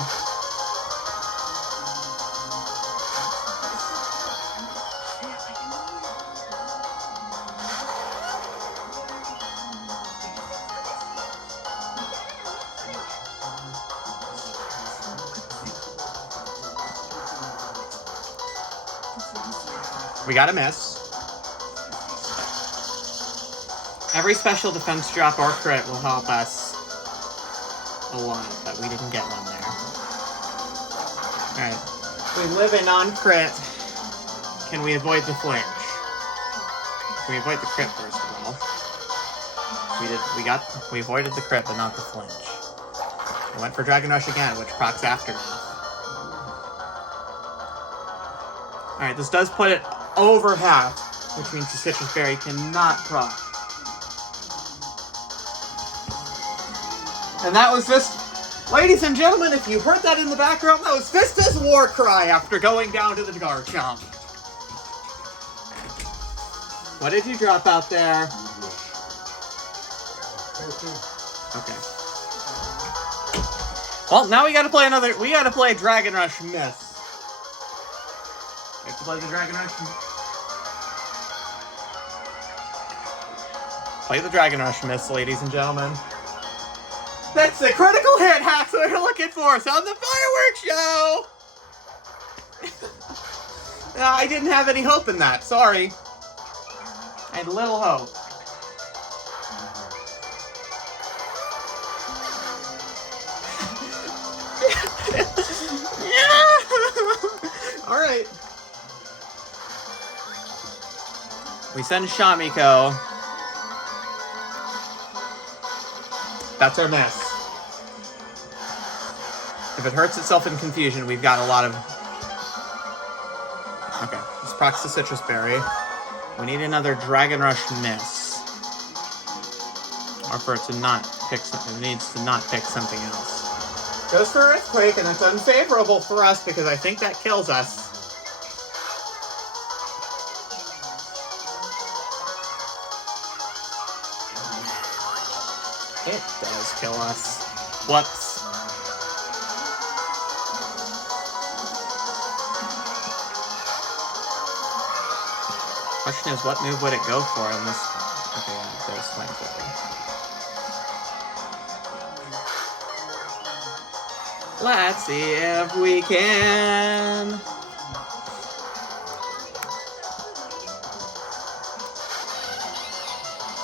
We got a miss. Every special defense drop or crit will help us a lot, but we didn't get one there. Alright. We live in non-crit. Can we avoid the flinch? Can we avoid the crit first of all? We avoided the crit, but not the flinch. We went for Dragon Rush again, which procs Aftermath. Alright, this does put it over half, which means the Citrus Berry cannot proc. And that was just, ladies and gentlemen, if you heard that in the background, that was Vista's war cry after going down to the Garchomp. What did you drop out there? Okay. Well, now we gotta play a Dragon Rush miss. We have to play the Dragon Rush. Play the Dragon Rush miss, ladies and gentlemen. That's the critical hit hacks we're looking for on the fireworks show! No, I didn't have any hope in that, sorry. I had little hope. Alright. We send Shamiko. That's our miss. If it hurts itself in confusion, we've got a lot of... Okay, this procs the Citrus Berry. We need another Dragon Rush miss. Or for it to not pick something. It needs to not pick something else. Goes for Earthquake, and it's unfavorable for us because I think that kills us. It does kill us. Whoops. Question is, what move would it go for in this? Okay, yeah, it goes flamethrower. Let's see if we can.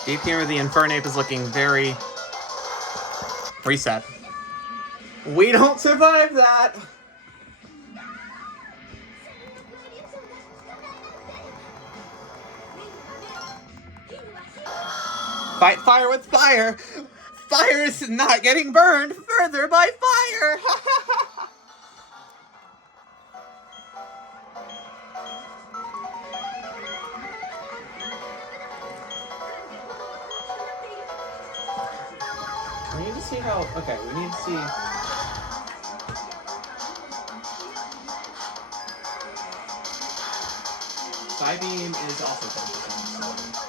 Deep Humor the Infernape is looking very... Reset. We don't survive that! Fight fire with fire! Fire is not getting burned further by fire! We need to see how... Okay, we need to see... Psybeam is also 10%, so...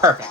Perfect.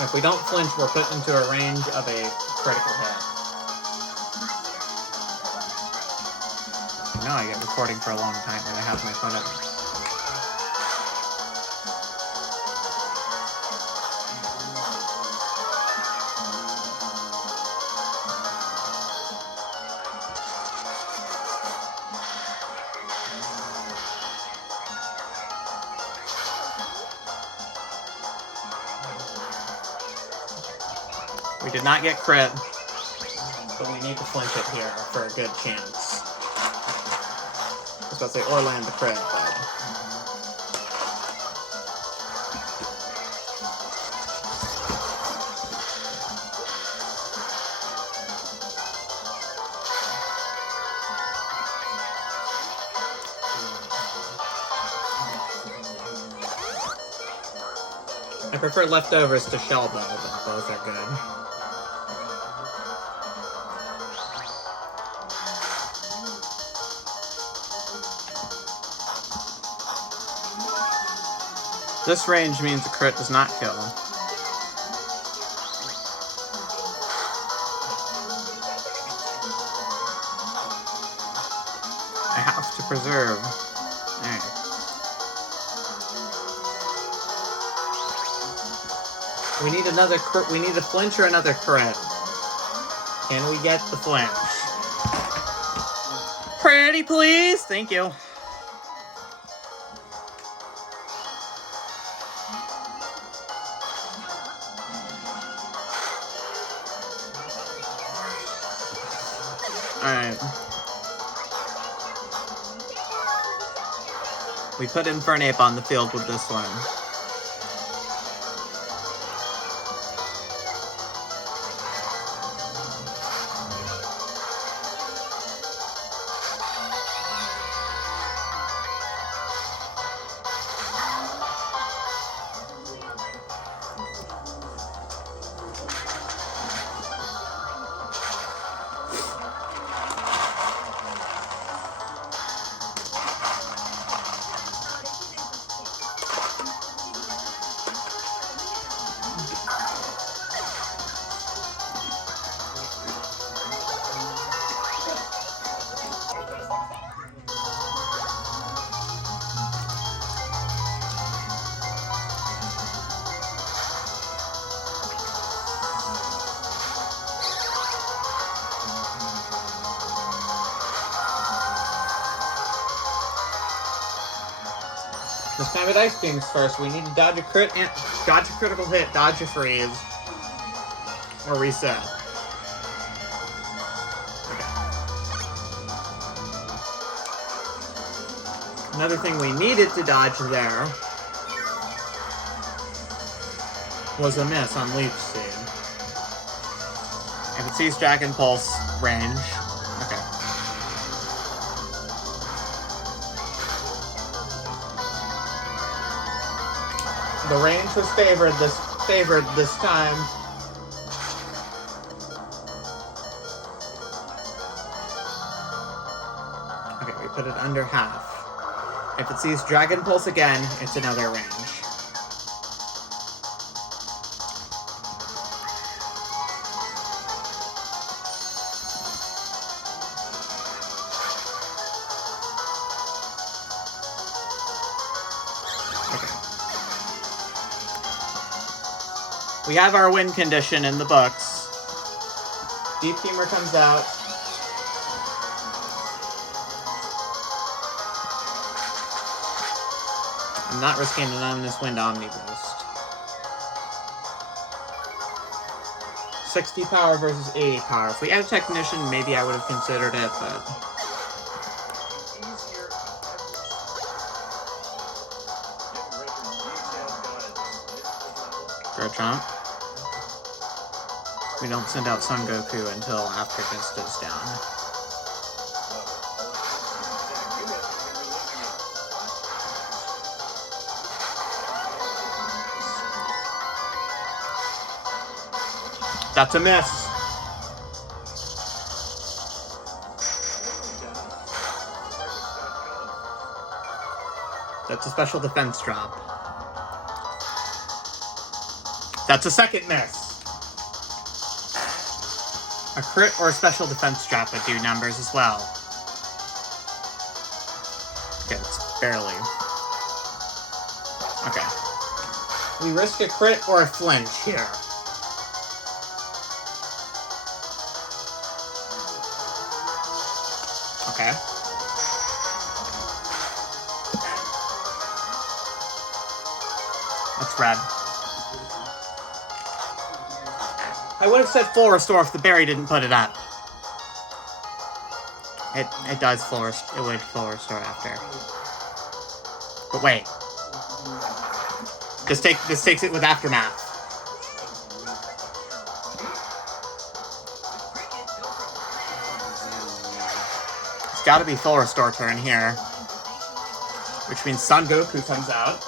If we don't flinch, we're put into a range of a critical hit. Now I get recording for a long time when I have my phone up. We did not get crit, but we need to flinch it here for a good chance. I was about to say, or land the crit, but... I prefer leftovers to shell bow, but both are good. This range means a crit does not kill. I have to preserve. Alright. We need another we need a flinch or another crit. Can we get the flinch? Pretty please! Thank you. Alright. We put Infernape on the field with this one. This time it ice beams first. We need to dodge a crit, dodge a critical hit, dodge a freeze, or reset. Okay. Another thing we needed to dodge there was a miss on Leaf Seed. If it sees Dragon Pulse range, okay. The range was favored this time. Okay, we put it under half. If it sees Dragon Pulse again, it's another range. We have our win condition in the books. Deep Humor comes out. I'm not risking an Ominous Wind Omni Boost. 60 power versus 80 power. If we had a Technician, maybe I would have considered it, but... Garchomp. We don't send out Son Goku until after Vista's down. That's a miss. That's a special defense drop. That's a second miss. A crit or a special defense drop would do numbers as well. Okay, it's barely. Okay. We risk a crit or a flinch here. Okay. That's red. I would have said full restore if the berry didn't put it up. It does full restore. It would full restore after. But wait. This takes it with aftermath. It's got to be full restore turn here, which means Son Goku comes out.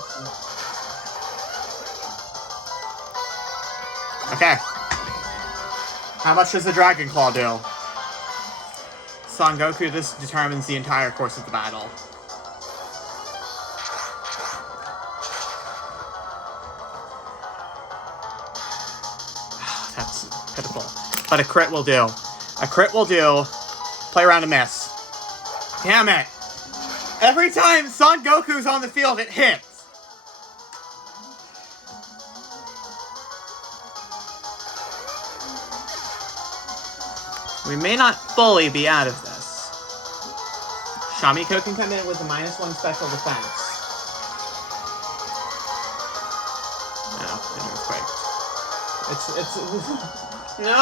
Okay. How much does the Dragon Claw do? Son Goku, this determines the entire course of the battle. That's pitiful. But a crit will do. A crit will do. Play around and miss. Damn it! Every time Son Goku's on the field, it hits! We may not fully be out of this. Shamiko can come in with a -1 special defense. No, an earthquake. It's no.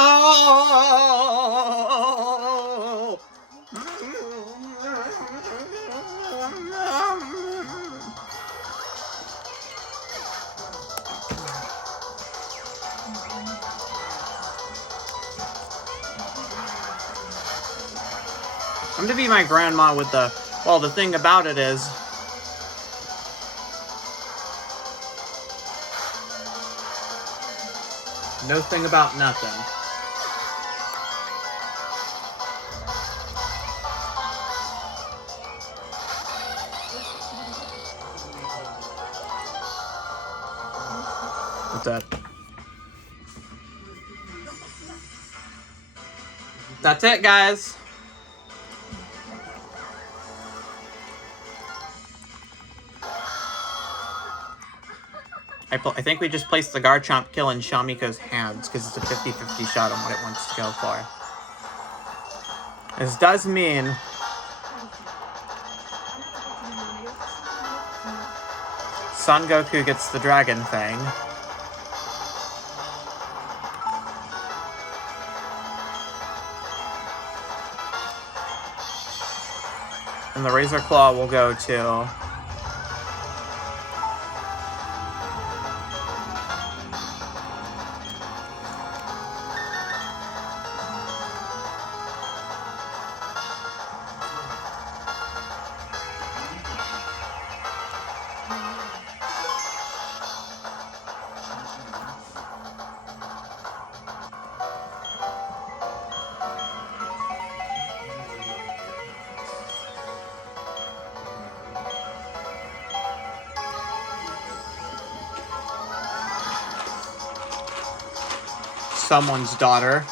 I'm gonna be my grandma with the... Well, the thing about it is... No thing about nothing. What's that? That's it, guys. I think we just placed the Garchomp kill in Shamiko's hands because it's a 50-50 shot on what it wants to go for. This does mean Son Goku gets the dragon thing. And the Razor Claw will go to... someone's daughter.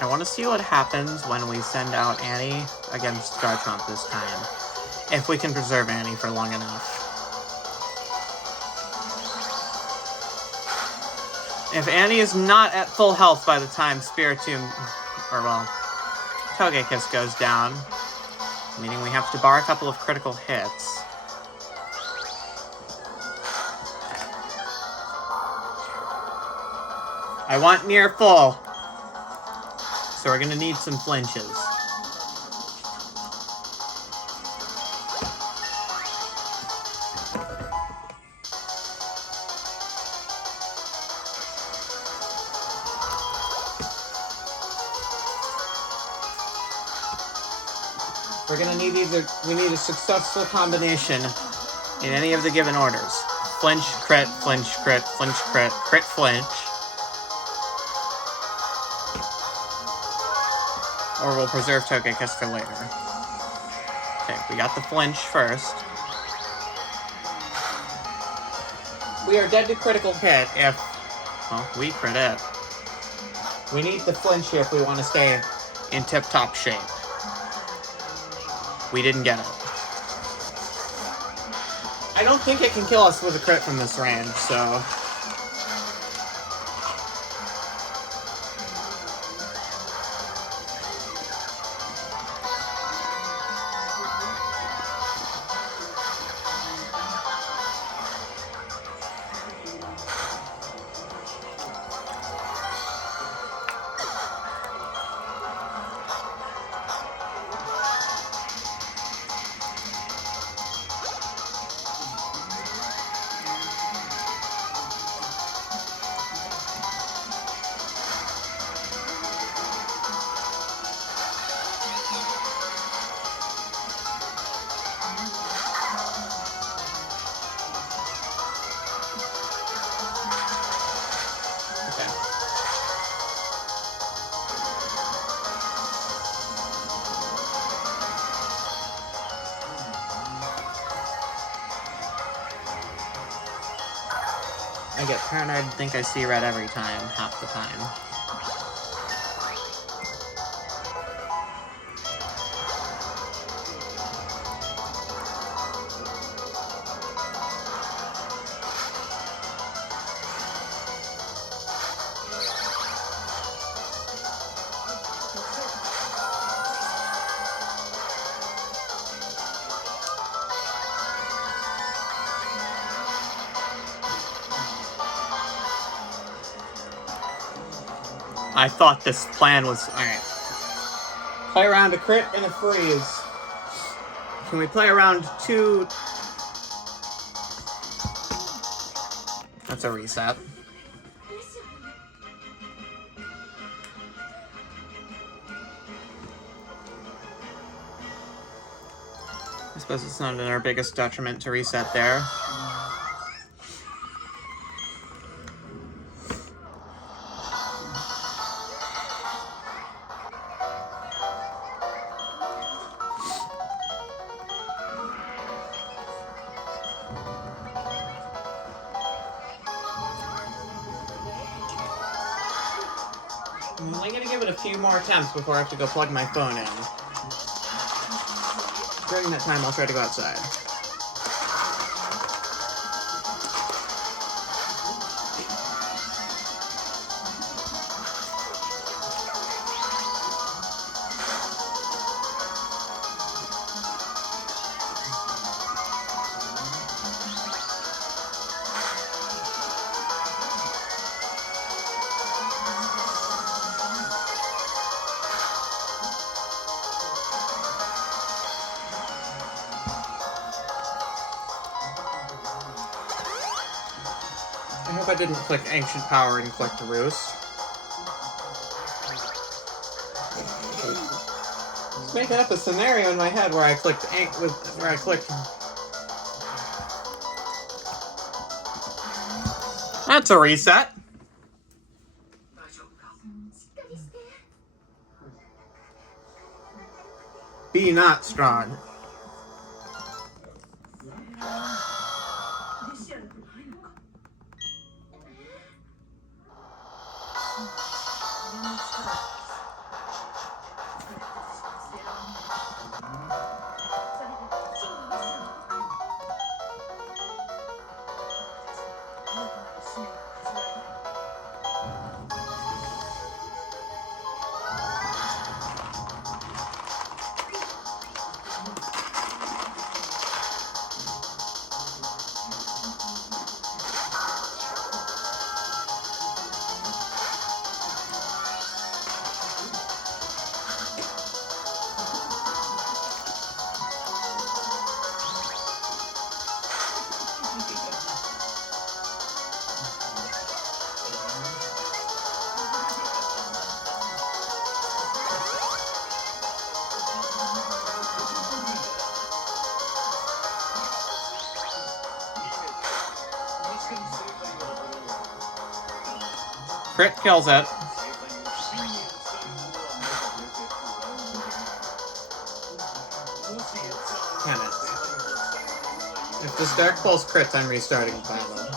I want to see what happens when we send out Annie against Garchomp this time. If we can preserve Annie for long enough. If Annie is not at full health by the time Spiritomb, or well, Togekiss goes down, meaning we have to bar a couple of critical hits. I want near full. So we're gonna need some flinches. We're gonna need we need a successful combination in any of the given orders. Flinch, crit, flinch, crit, flinch, crit, crit, flinch. Or we'll preserve Togekiss for later. Okay, we got the flinch first. We are dead to critical hit if... Well, we crit it. We need the flinch here if we want to stay in tip-top shape. We didn't get it. I don't think it can kill us with a crit from this range, so... I get paranoid and think I see red every time, half the time. I thought this plan was... Alright. Play around a crit and a freeze. Can we play around 2... That's a reset. I suppose it's not in our biggest detriment to reset there. I'm only going to give it a few more attempts before I have to go plug my phone in. During that time, I'll try to go outside. I hope I didn't click Ancient Power and click the Roost. Just making up a scenario in my head where I clicked That's a reset. Be not strong. Crit kills it. Damn it. If this Dark Pulse crits, I'm restarting Platinum.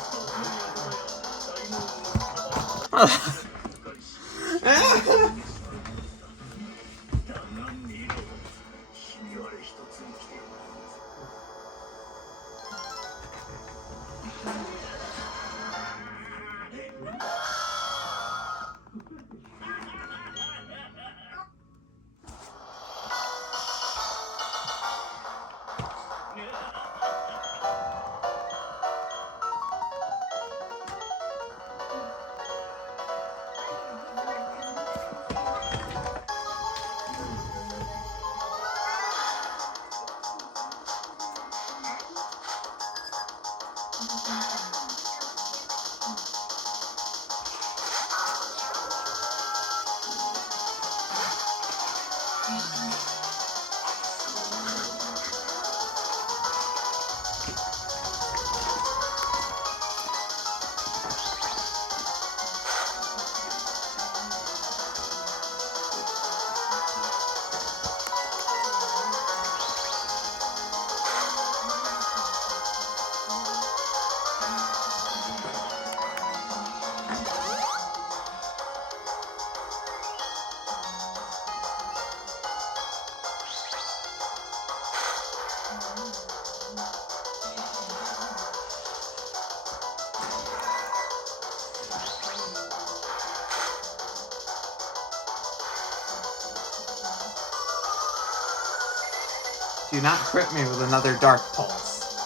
Do not crit me with another Dark Pulse.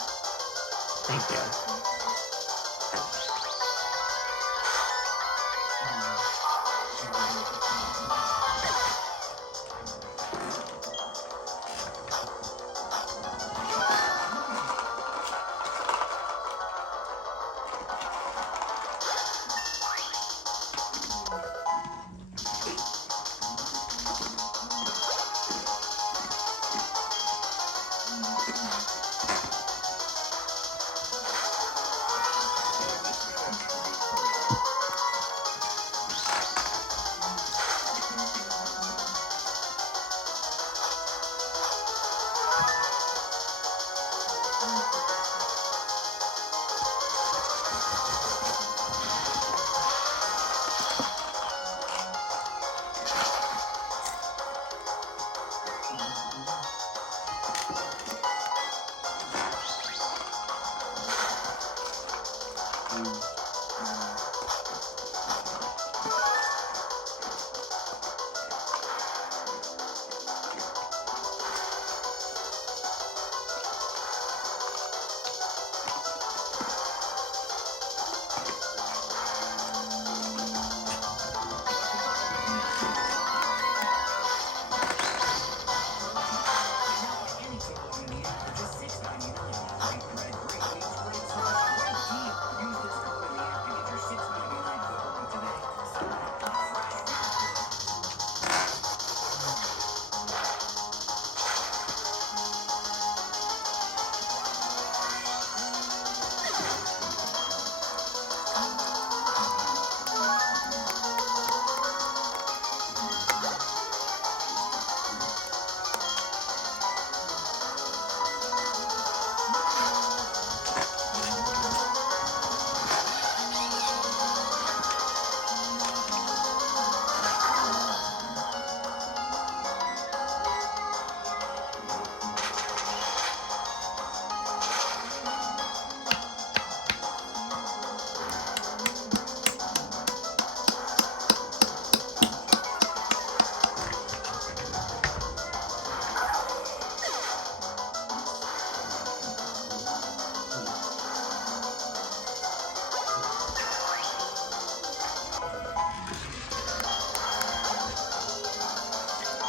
Thank you.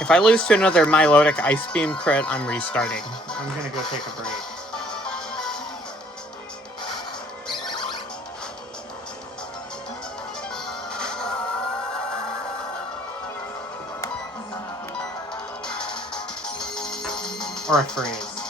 If I lose to another Milotic Ice Beam crit, I'm restarting. I'm gonna go take a break. Or a freeze.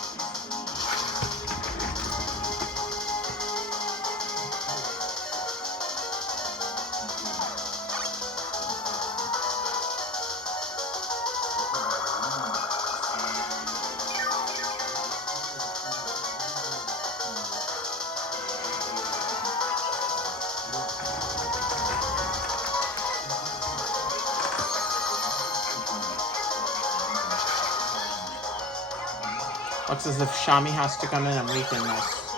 Looks as if Shami has to come in and weaken this.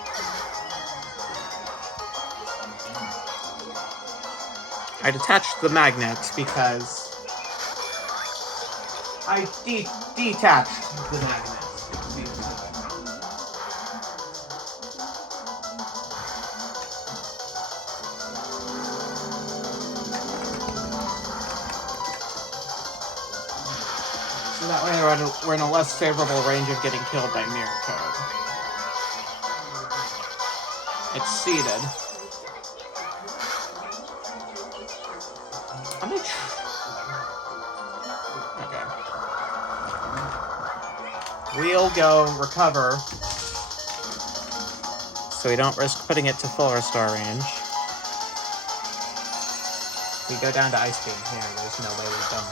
I detached the magnet because I detached the magnet. So that way we're in a less favorable range of getting killed by mirror code. It's seated. Okay. We'll go recover, so we don't risk putting it to full restore range. We go down to Ice Beam here, there's no way we don't.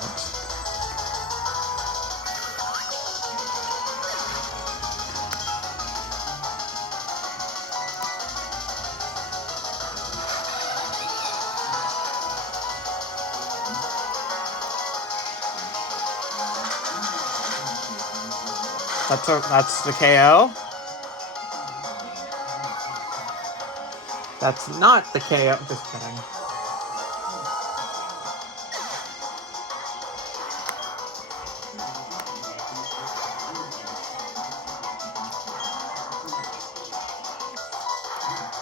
That's the KO. That's not the KO. Just kidding.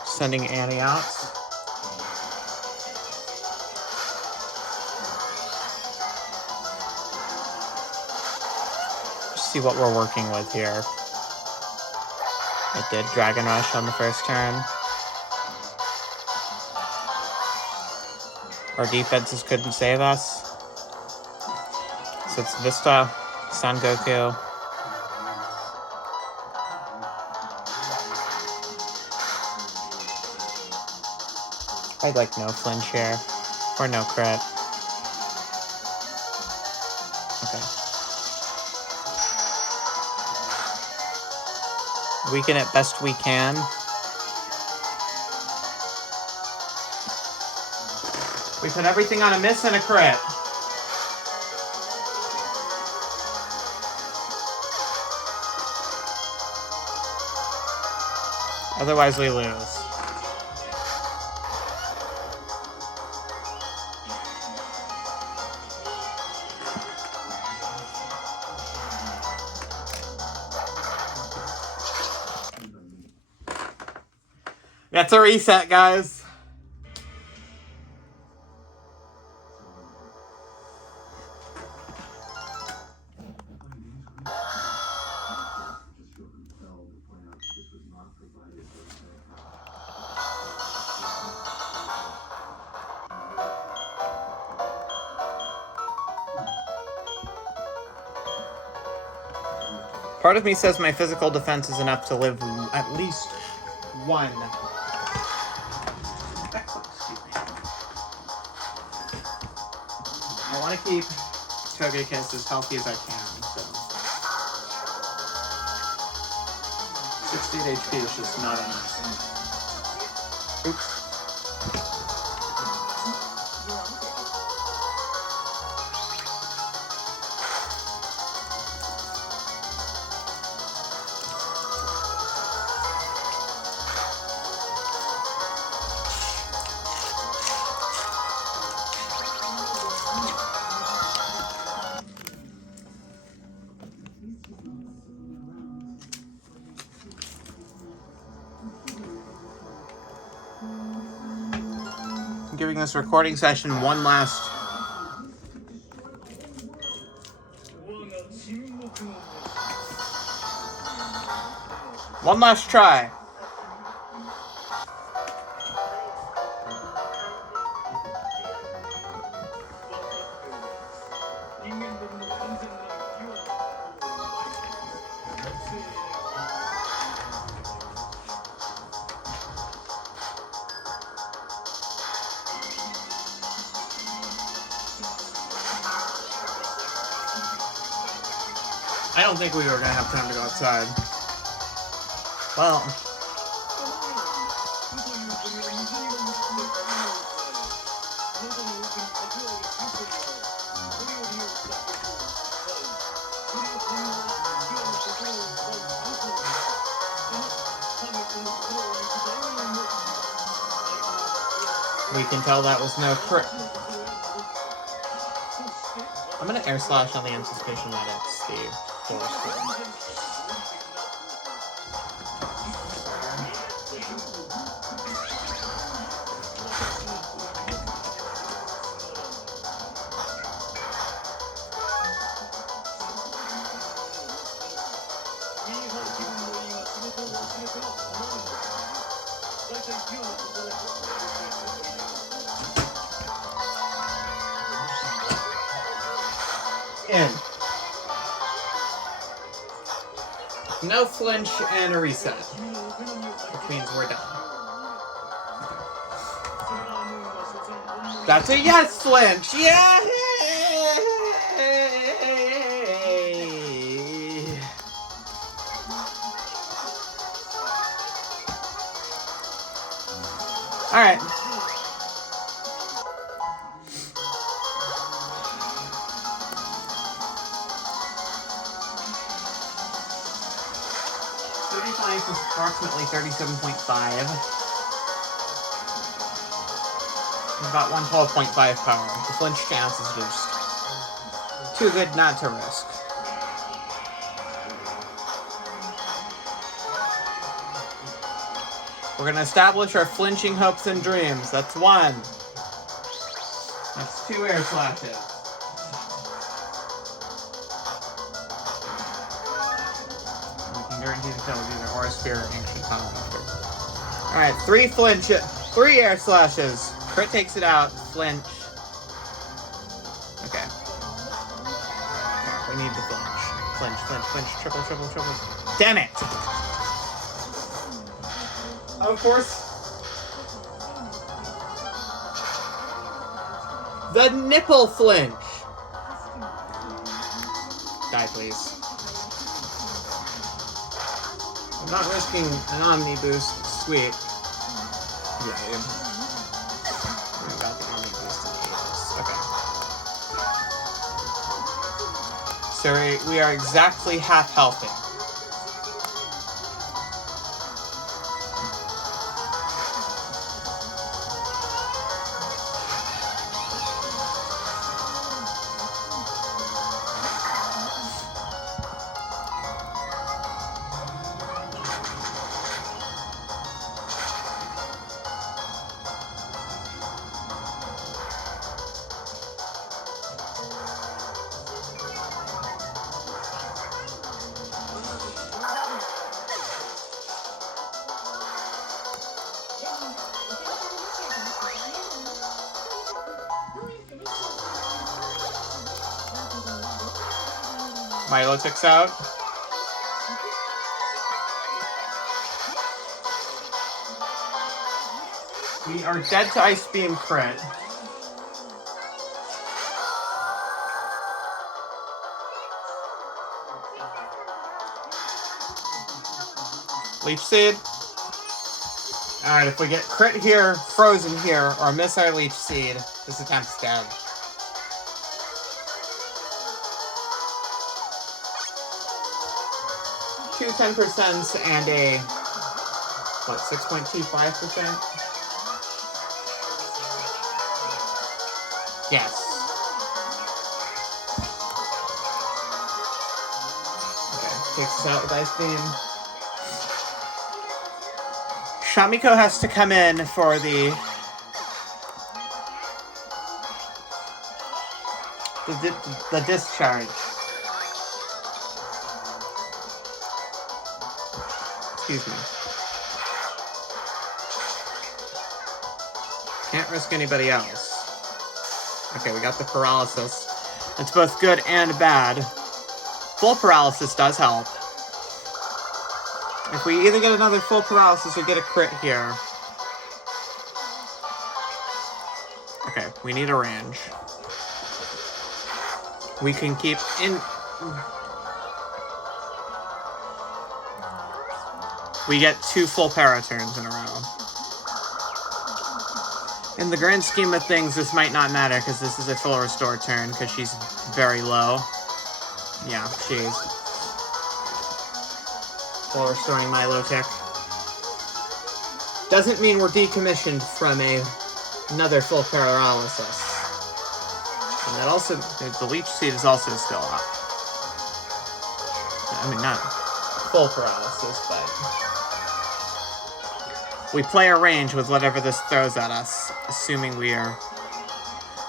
Sending Annie out. See what we're working with here. It did Dragon Rush on the first turn. Our defenses couldn't save us. So it's Vista, Son Goku. I'd like no flinch here. Or no crit. Okay. Weaken it best we can. We put everything on a miss and a crit. Otherwise we lose. That's a reset, guys. Part of me says my physical defense is enough to live at least one. I want to keep Togekiss as healthy as I can, so 68 HP is just not enough. Oops. Giving this recording session one last try. I don't think we were going to have time to go outside. Well. We can tell that was no crit. I'm gonna air slash on the anticipation that it's the force field. In. No flinch and a reset, which means we're done. That's a yes flinch! Yay! Alright. Is approximately 37.5. We've got 112.5 power. The flinch chance is just too good not to risk. We're gonna establish our flinching hopes and dreams. That's one. That's two air slashes. Guaranteed to kill with either Aura Sphere or Ancient Tunnel. Alright, three air slashes. Crit takes it out. Flinch. Okay. We need the flinch. Flinch. Triple. Damn it! Of course. The nipple flinch. Die, please. I'm not risking an Omni boost. Sweet. Yeah, I got the Omni boost in the okay. So we are exactly half healthy. Milotic's out. We are dead to Ice Beam crit. Leech Seed. Alright, if we get crit here, frozen here, or miss our Leech Seed, this attempt's dead. Two 10% and a, what, 6.25%? Yes. Okay, takes us out with Ice Beam. Shamiko has to come in for the discharge. Excuse me. Can't risk anybody else. Okay, we got the paralysis. It's both good and bad. Full paralysis does help. If we either get another full paralysis or get a crit here. Okay, we need a range. We can keep in... We get 2 full para turns in a row. In the grand scheme of things, this might not matter, because this is a full restore turn, because she's very low. Yeah, she is. Full restoring Milotic. Doesn't mean we're decommissioned from a Another full paralysis. And that also, the leech seed is also still up. I mean, not full paralysis, but we play a range with whatever this throws at us, assuming we are...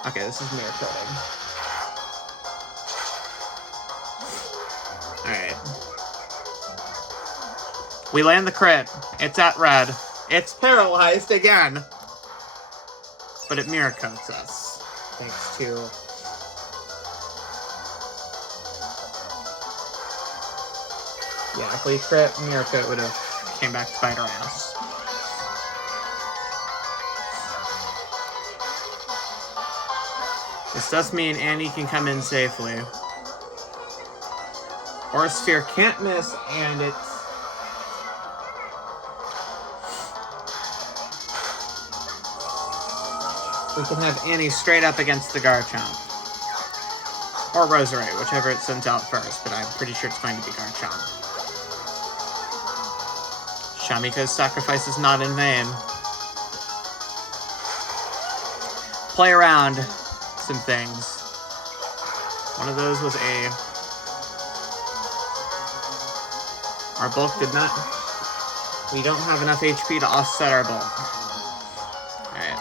Okay, this is mirror coating. Alright. We land the crit. It's at red. It's paralyzed again. But it mirror coats us. Thanks to... Yeah, if we crit, mirror coat would have came back to bite our ass. This does mean Annie can come in safely. Aura Sphere can't miss, and it's... We can have Annie straight up against the Garchomp. Or Roserade, whichever it sends out first, but I'm pretty sure it's going to be Garchomp. Shamika's sacrifice is not in vain. Play around some things. One of those was a... Our bulk did not... We don't have enough HP to offset our bulk. Alright.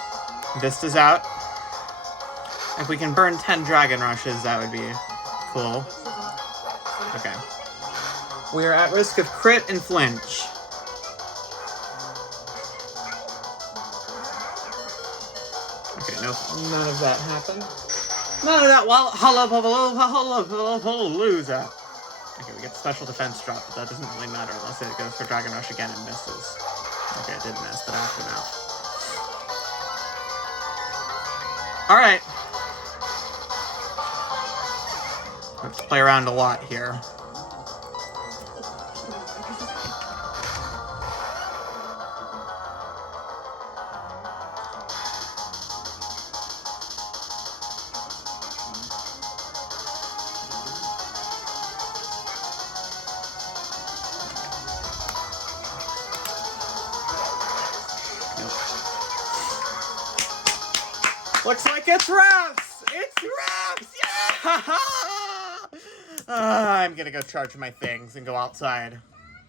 Vista's out. If we can burn 10 Dragon Rushes, that would be cool. Okay. We are at risk of crit and flinch. Okay, no, none of that happened. None of that. Well, loser. Okay, we get the special defense drop, but that doesn't really matter unless it goes for Dragon Rush again and misses. Okay, it did miss, but after that. Alright. Let's play around a lot here. Looks like it's wraps! It's wraps! Yeah! I'm gonna go charge my things and go outside.